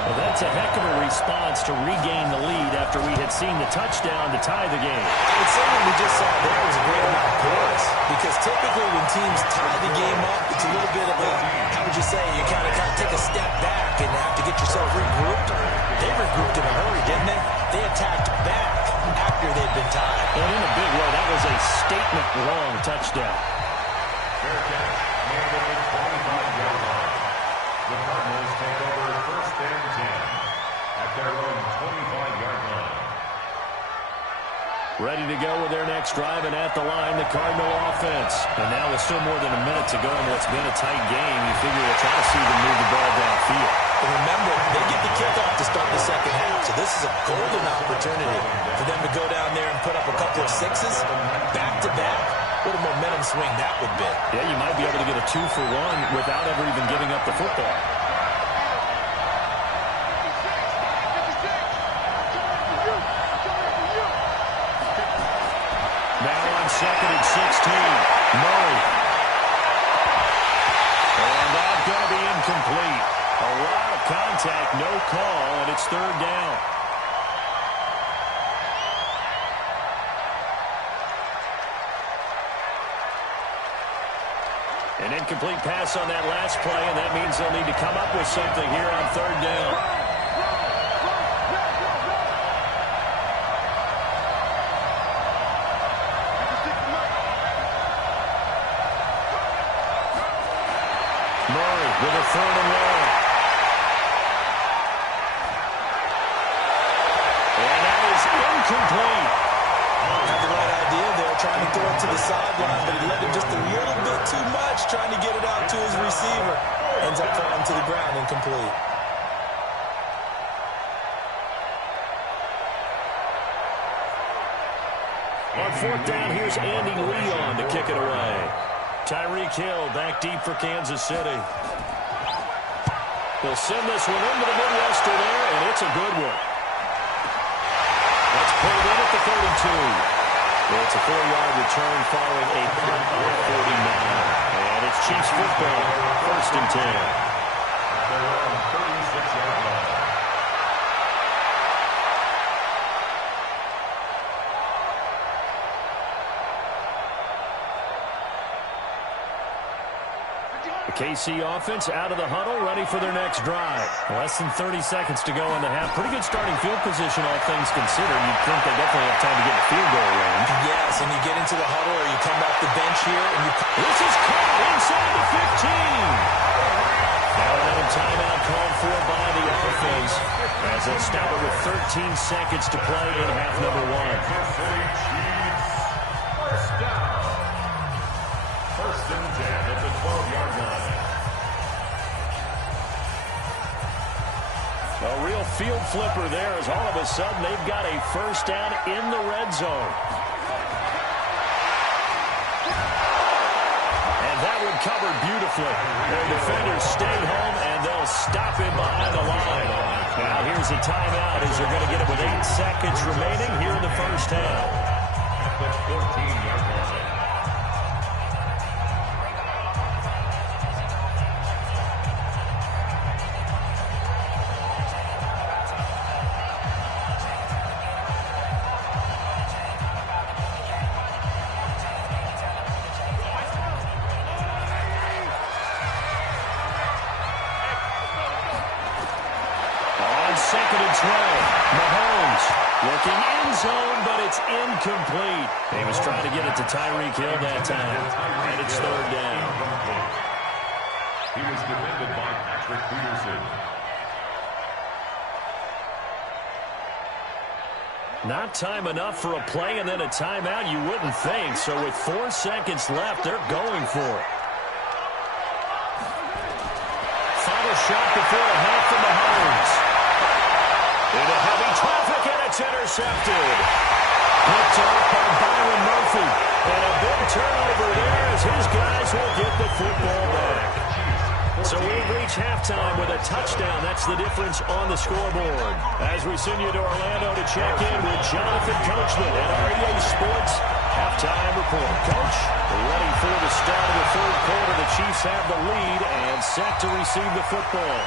Well, that's a heck of a response to regain the lead after we had seen the touchdown to tie the game. I would say what we just saw there was a great amount of poise, because typically when teams tie the game up, it's a little bit of a, how would you say, you kind of take a step back and have to get yourself regrouped. They regrouped in a hurry, didn't they? They attacked back after they'd been tied. And in a big way, that was a statement long touchdown. Fair catch. Made at the 25-yard line. The Cardinals take over first and 10 at their own 25-yard line. Ready to go with their next drive, and at the line, the Cardinal offense. And now with still more than a minute to go in what's been a tight game, you figure we'll try to see them move the ball downfield. And remember, they get the kickoff to start the second half, so this is a golden opportunity for them to go down there and put up a couple of sixes back-to-back. What a momentum swing that would be. Yeah, you might be able to get a 2-for-1 without ever even giving up the football. Second and 16. Murray. And that's going to be incomplete. A lot of contact, no call, and it's third down. An incomplete pass on that last play, and that means they'll need to come up with something here on third down. With a third and long. And that is incomplete. Had the right idea there, trying to throw it to the sideline, but he let it just a little bit too much, trying to get it out to his receiver. Ends up falling to the ground, incomplete. On fourth down, here's Andy Leon to kick it away. Tyreek Hill back deep for Kansas City. He'll send this one into the Midwester there, and it's a good one. That's pulled in at the 32. It's a 4-yard return following a punt on 49. And it's Chiefs football, first and 10. They're on 36-yard line. KC offense out of the huddle, ready for their next drive. Less than 30 seconds to go in the half. Pretty good starting field position, all things considered. You'd think they definitely have time to get a field goal range. Yes, and you get into the huddle or you come off the bench here. And this is caught inside the 15. Now another timeout called for by the offense as they'll stop it with 13 seconds to play in half number one. First down. First and 10 at the 12-yard line. A real field flipper there as all of a sudden they've got a first down in the red zone. recovered beautifully. Their defenders stayed home, and they'll stop him behind the line. Now here's a timeout as they're going to get it with 8 seconds remaining here in the first half. The 14-yard line. Second and 12. Mahomes looking end zone, but it's incomplete. He was trying to get it to Tyreek Hill that time, and it's third down. He was defended by Patrick Peterson. Not time enough for a play and then a timeout, you wouldn't think. So with 4 seconds left, they're going for it. Final shot before the half from Mahomes. Into heavy traffic, and it's intercepted. Picked off by Byron Murphy. And a big turnover there as his guys will get the football back. So we've reached halftime with a touchdown. That's the difference on the scoreboard. As we send you to Orlando to check in with Jonathan Coachman at our EA Sports halftime report. Coach, ready for the start of the third quarter. The Chiefs have the lead and set to receive the football.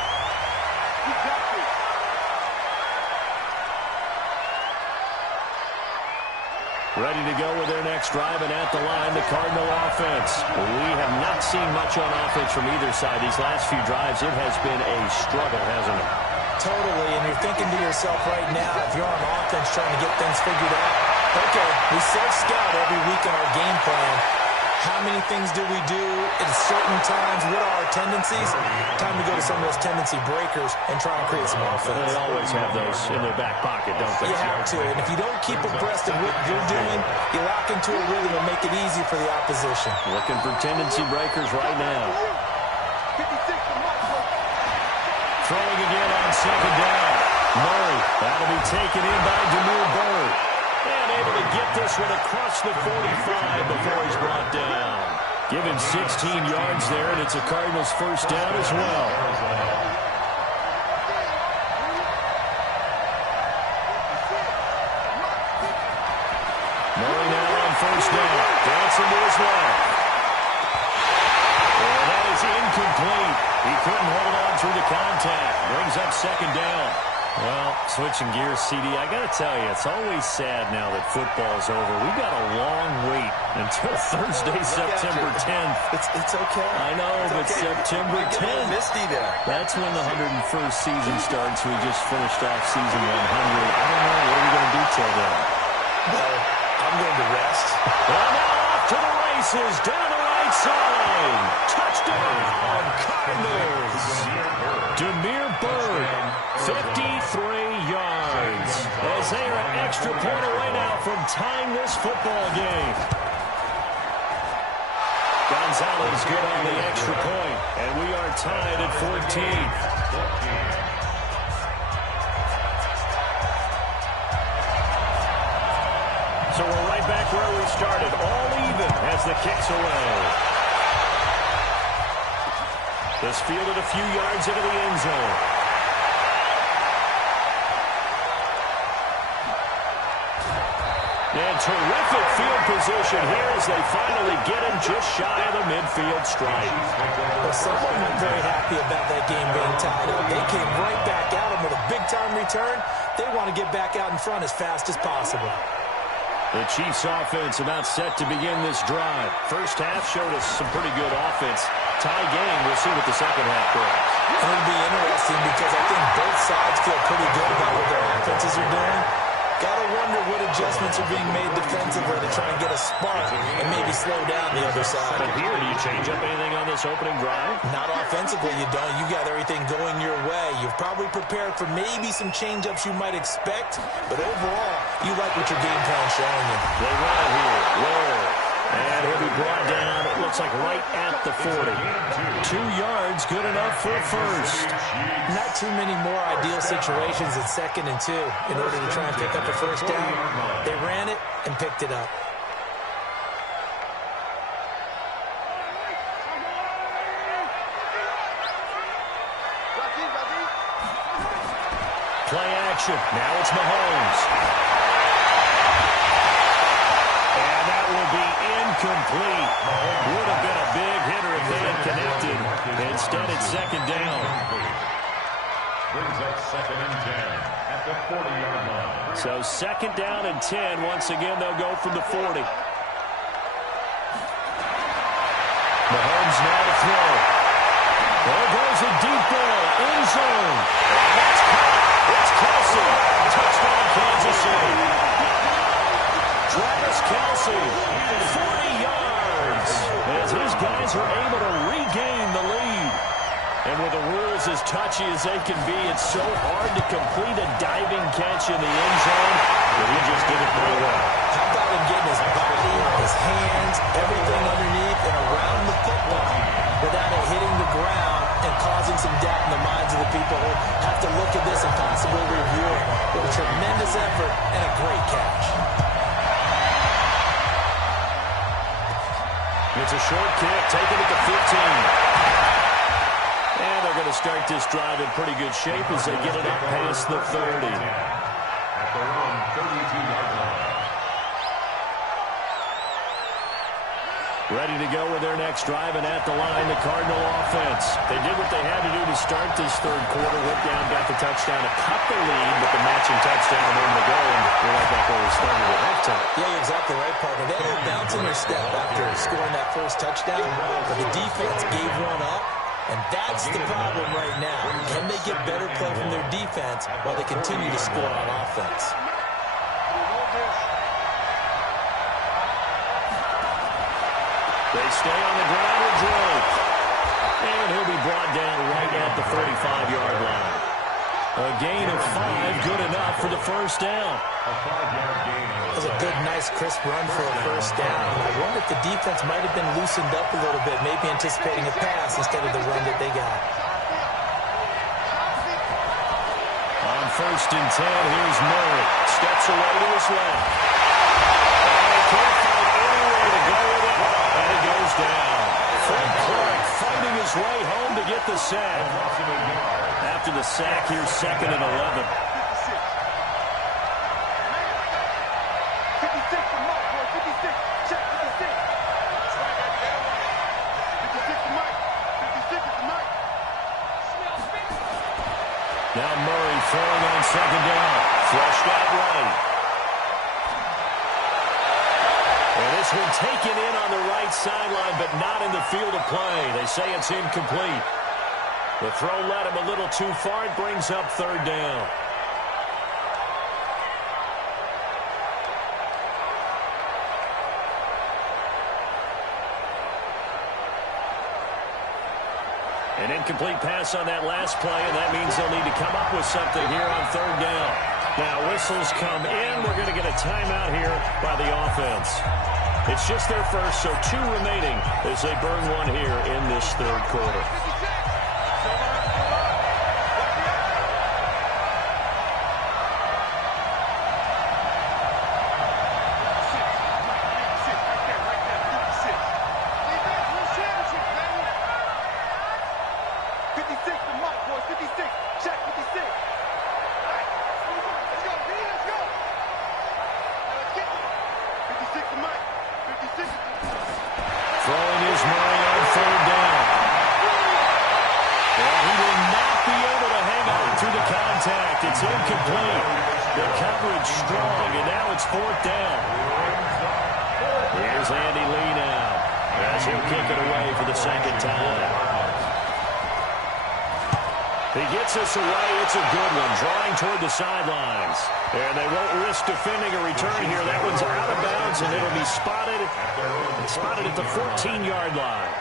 Ready to go with their next drive, and at the line, the Cardinal offense. We have not seen much on offense from either side. These last few drives, it has been a struggle, hasn't it? Totally, and you're thinking to yourself right now, if you're on offense trying to get things figured out, okay, we self-scout every week in our game plan. How many things do we do at certain times? What are our tendencies? Time to go to some of those tendency breakers and try to create some offense. They always have those in their back pocket, don't they? You have to, and if you don't keep abreast of what you're doing, you lock into a rhythm and make it easy for the opposition. Looking for tendency breakers right now. Throwing again on second down. Murray, that'll be taken in by Demir Bird. And able to get this one across the 45 before he's brought down. Give him 16 yards there, and it's a Cardinals first down as well. Murray now on first down. Dancing to his left. And that is incomplete. He couldn't hold on through the contact. Brings up second down. Well, switching gears, CD, I got to tell you, it's always sad now that football's over. We've got a long wait until Thursday, September 10th. It's okay. I know, but okay. September 10th. Misty there. That's when the 101st season starts. We just finished off season 100. I don't know. What are we going to do till then? Well, I'm going to rest. Well, now off to the races, down the right side. Touchdown, Cardinals. Demir Bird, 53 yards. As they are an extra point away now from tying this football game. Gonzalez good on the extra point, and we are tied at 14. So we're right back where we started, all even as the kick's away. This fielded a few yards into the end zone. And terrific field position here as they finally get him just shy of the midfield stripe. Well, someone was very happy about that game being tied up. They came right back at him with a big-time return. They want to get back out in front as fast as possible. The Chiefs offense about set to begin this drive. First half showed us some pretty good offense. Tie game, we'll see what the second half brings. It'll be interesting because I think both sides feel pretty good about what their offenses are doing. Gotta wonder what adjustments are being made defensively to try and get a spark and maybe slow down the other side. But here, do you change up anything on this opening drive? Not offensively, you don't. You got everything going your way. You've probably prepared for maybe some change-ups you might expect, but overall, you like what your game plan's showing you. They run it here. Roll. And he'll be brought down, it looks like right at the 40. 2 yards, good enough for first. Not too many more ideal situations at 2nd and 2 in order to try and pick up a first down. They ran it and picked it up. action. Now it's Mahomes. And that will be incomplete. Would have been a big hitter if they had connected. Instead, it's second down. Brings up 2nd and 10 at the 40-yard line. So second down and 10. Once again, they'll go from the 40. Mahomes now to throw. There goes a deep ball, end zone. And that's caught. It's Kelsey. Touchdown, Kansas City. Travis Kelsey, 40 yards. As his guys are able to regain the lead. And with the rules as touchy as they can be, it's so hard to complete a diving catch in the end zone. But he just did it pretty well. How about him getting his body, his hands, everything underneath and around the football without it hitting the ground and causing some doubt in the minds of the people who have to look at this and possibly review it. With a tremendous effort and a great catch. It's a short kick, taken at the 15. And they're going to start this drive in pretty good shape as they get it up past the 30. At their own 32-yard line. Ready to go with their next drive, and at the line, the Cardinal offense. They did what they had to do to start this third quarter. Went down, got the touchdown to cut the lead, but the matching touchdown a moment ago, and we're right back where we started at halftime. Yeah, you're exactly right, partner. They had a bounce in their step after scoring that first touchdown, but the defense gave one up, and that's the problem right now. Can they get better play from their defense while they continue to score on offense? They stay on the ground with Drake. And he'll be brought down right at the 35-yard line. A gain of 5, good enough for the first down. A 5-yard gain. That was a good, nice, crisp run for a first down. I wonder if the defense might have been loosened up a little bit, maybe anticipating a pass instead of the run that they got. On first and 10, here's Murray. Steps away to his left. And they can't find any way to go with it. And it goes down. Fred Clark fighting his way home to get the sack. After the sack, here's 2nd and 11. 56 to Mike, boy. 56. Check 56. That's right, baby. 56 to Mike. 56 to Mike. Now Murray throwing on second down. Flushed out right. And this one taken in on the right sideline, but not in the field of play. They say it's incomplete. The throw led him a little too far. It brings up third down. An incomplete pass on that last play, and that means they'll need to come up with something here on third down. Now whistles come in. We're going to get a timeout here by the offense. It's just their first, so 2 remaining as they burn one here in this third quarter. Throwing is Murray on third down. Well, he will not be able to hang on through the contact. It's incomplete. The coverage strong, and now it's 4th down. Here's Andy Lee now as he'll kick it away for the second time. He gets us away. It's a good one, drawing toward the sidelines. And they won't risk defending a return here. That one's out of bounds, and it'll be spotted at the 14-yard line.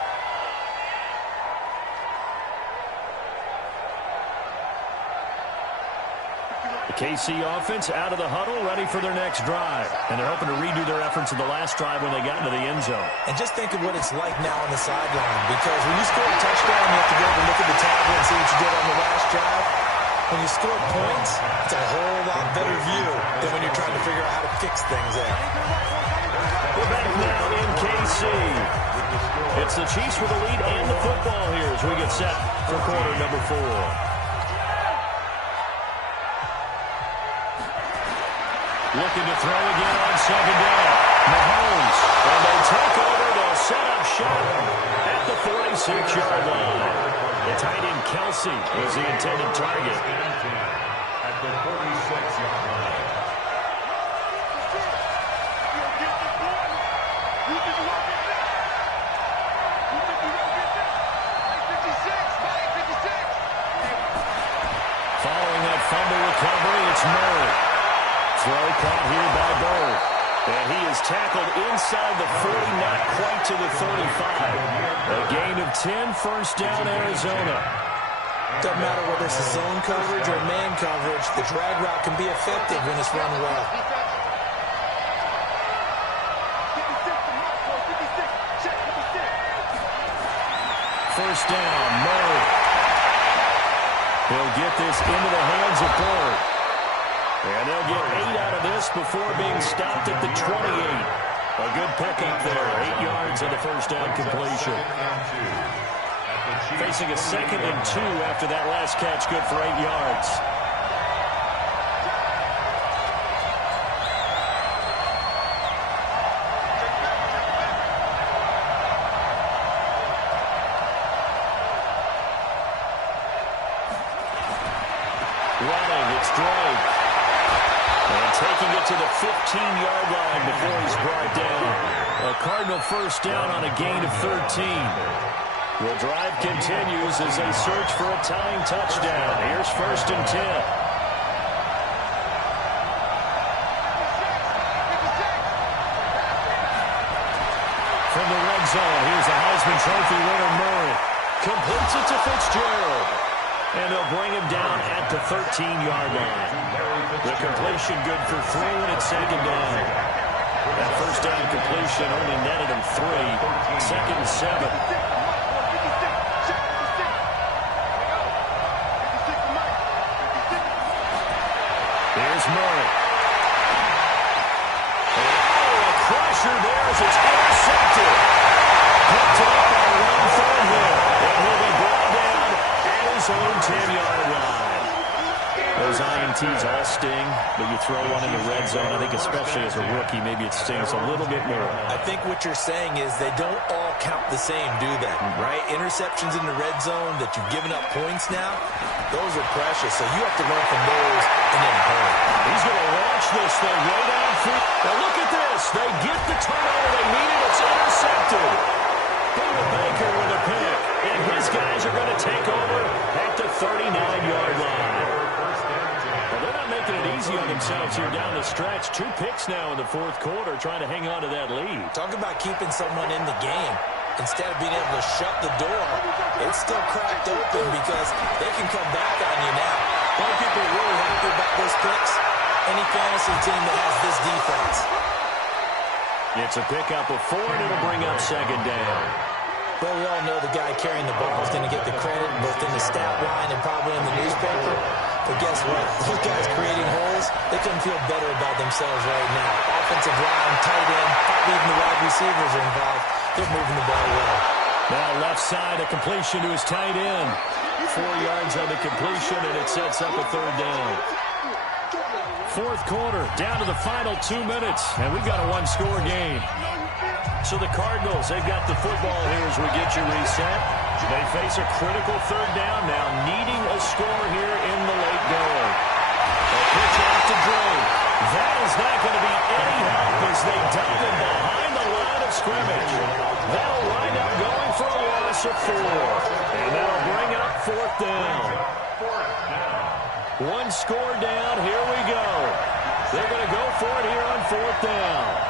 The KC offense out of the huddle, ready for their next drive. And they're hoping to redo their efforts in the last drive when they got into the end zone. And just think of what it's like now on the sideline, because when you score a touchdown, you have to go over and look at the tablet and see what you did on the last drive. When you score points, it's a whole lot better view than when you're trying to figure out how to fix things there. We're back now in KC. It's the Chiefs with the lead and the football here as we get set for quarter number 4. Looking to throw again on second down. Mahomes. And they take over. They'll set up shop at the 46-yard line. The tight end Kelsey was the intended target. At the 46-yard line. Following that fumble recovery, it's Murray. Throw caught here by Bird. And he is tackled inside the 40, not quite to the 35. A gain of 10, first down, Arizona. Doesn't matter whether it's a zone coverage or man coverage, the drag route can be effective when it's run well. First down, Murray. He'll get this into the hands of Bird. And they'll get 8 out of this before being stopped at the 28. A good pickup there. 8 yards on the first down completion. Facing a 2nd and 2 after that last catch, good for 8 yards. Running, it's Drake. And taking it to the 15-yard line before he's brought down. A Cardinal first down on a gain of 13. The drive continues as they search for a tying touchdown. Here's 1st and 10. From the red zone, here's the Heisman Trophy winner Murray. Completes it to Fitzgerald. And they'll bring him down at the 13-yard line. The completion good for 3 when it's 2nd down. That first down completion only netted him 3. 2nd and 7. Here's Murray. Oh, a crusher there as it's intercepted. Picked up by Ron Thornhill. And he'll be brought down at his own 10-yard line. Those INTs all sting, but you throw one in the red zone, I think especially as a rookie, maybe it stings a little bit more. I think what you're saying is they don't all count the same, do they? Right? Interceptions in the red zone that you've given up points now, those are precious, so you have to learn from those and then hurry. He's going to launch this thing way downfield. Now look at this. They get the turnover they needed. It's intercepted. David Baker with a pick. And his guys are going to take over at the 39-yard line. Well, they're not making it easy on themselves here down the stretch. 2 picks now in the 4th quarter, trying to hang on to that lead. Talk about keeping someone in the game. Instead of being able to shut the door, it's still cracked open because they can come back on you now. Some people are really happy about those picks. Any fantasy team that has this defense. It's a pickup of 4, and it'll bring up 2nd down. Well, we all know the guy carrying the ball is going to get the credit both in the stat line and probably in the newspaper. But guess what? Those guys creating holes, they couldn't feel better about themselves right now. Offensive line, tight end, probably even the wide receivers are involved. They're moving the ball well. Now left side, a completion to his tight end. 4 yards on the completion, and it sets up a 3rd down. 4th quarter, down to the final 2 minutes, and we've got a 1-score game. So the Cardinals, they've got the football here as we get you reset. They face a critical 3rd down now, needing a score here in the late going. A pitch out to Drake. That is not going to be any help as they dive in behind the line of scrimmage. That'll wind up going for a loss of 4. And that'll bring up 4th down. 1 score down, here we go. They're going to go for it here on 4th down.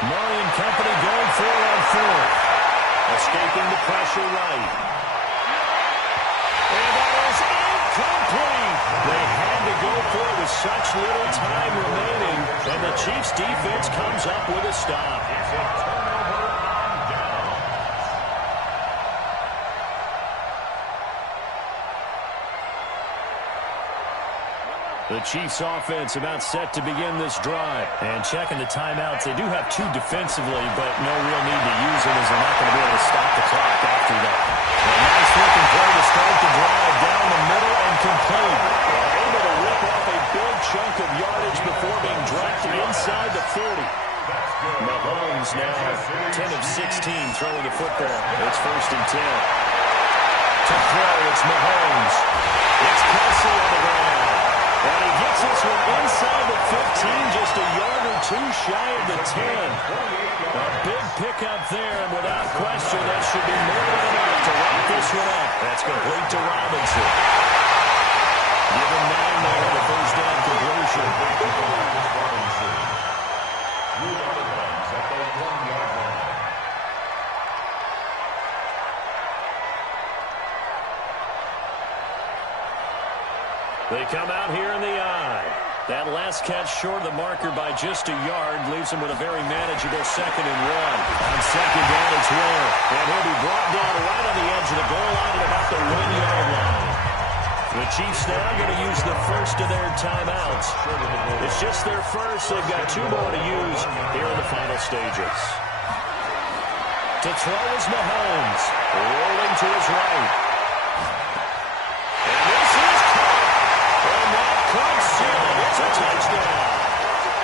Murray and company going for it on 4th. Escaping the pressure right. And that is incomplete. They had to go for it with such little time remaining. And the Chiefs defense comes up with a stop. The Chiefs offense about set to begin this drive. And checking the timeouts, they do have 2 defensively, but no real need to use them as they're not going to be able to stop the clock after that. A nice looking play to start the drive down the middle and complete. Able to rip off a big chunk of yardage before being dropped inside the 40. Mahomes now 10 of 16 throwing the football. It's 1st and 10. To throw, it's Mahomes. It's Kelsey on the ground. And he gets this one inside the 15, just a yard or 2 shy of the 10. A big pickup there, and without question, that should be more than enough to wrap this one up. That's complete to Robinson. Give him 9 there on the first down completion. They come out here in the eye. That last catch short of the marker by just a yard leaves him with a very manageable 2nd and 1. On 2nd down, it's Ware. And he'll be brought down right on the edge of the goal line at about the 1-yard line. The Chiefs now going to use the first of their timeouts. It's just their first. They've got 2 more to use here in the final stages. To throw is Mahomes. Rolling to his right. And this is caught. And that comes in. It's a touchdown.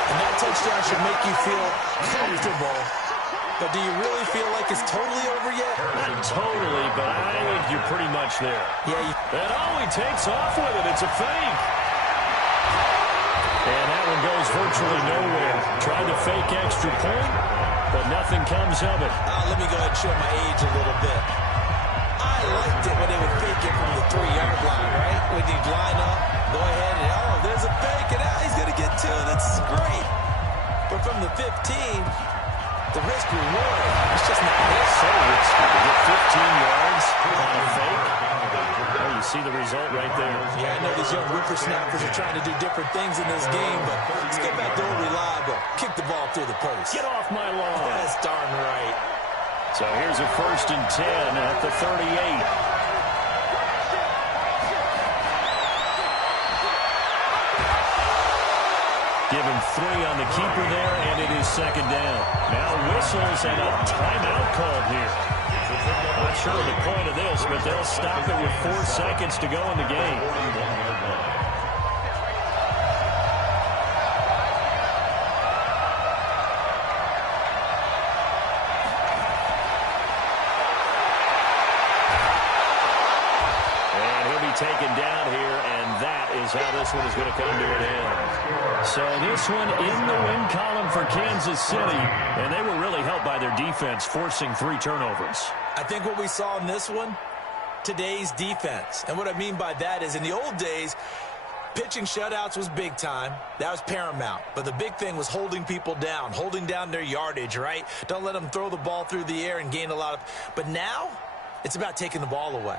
And that touchdown should make you feel comfortable. But do you really feel like it's totally over yet? Not totally, but I think you're pretty much there. Yeah. And he takes off with it. It's a fake. And that one goes virtually nowhere. Tried to fake extra point, but nothing comes of it. Let me go ahead and show my age a little bit. I liked it when they would fake it from the 3-yard line, right? When you'd line up, go ahead and, there's a fake, and he's going to get 2. That's great. But from the 15, the risk reward, it's just not there. So risky to get 15 yards on a fake. Oh, you see the result right there. Yeah, I know these young whippersnappers are trying to do different things in this game, but let's get back to old reliable. Kick the ball through the post. Get off my lawn. That's darn right. So here's a 1st and 10 at the 38. Give him 3 on the keeper there, and it is 2nd down. Now whistles and a timeout called here. Not sure of the point of this, but they'll stop it with 4 seconds to go in the game. And he'll be taken down here, and that is how this one is going to come to an end. So this one in the win column for Kansas City, and they were really helped by their defense, forcing 3 turnovers. I think what we saw in this one, today's defense. And what I mean by that is in the old days, pitching shutouts was big time. That was paramount. But the big thing was holding people down, holding down their yardage, right? Don't let them throw the ball through the air and gain a lot of... But now, it's about taking the ball away.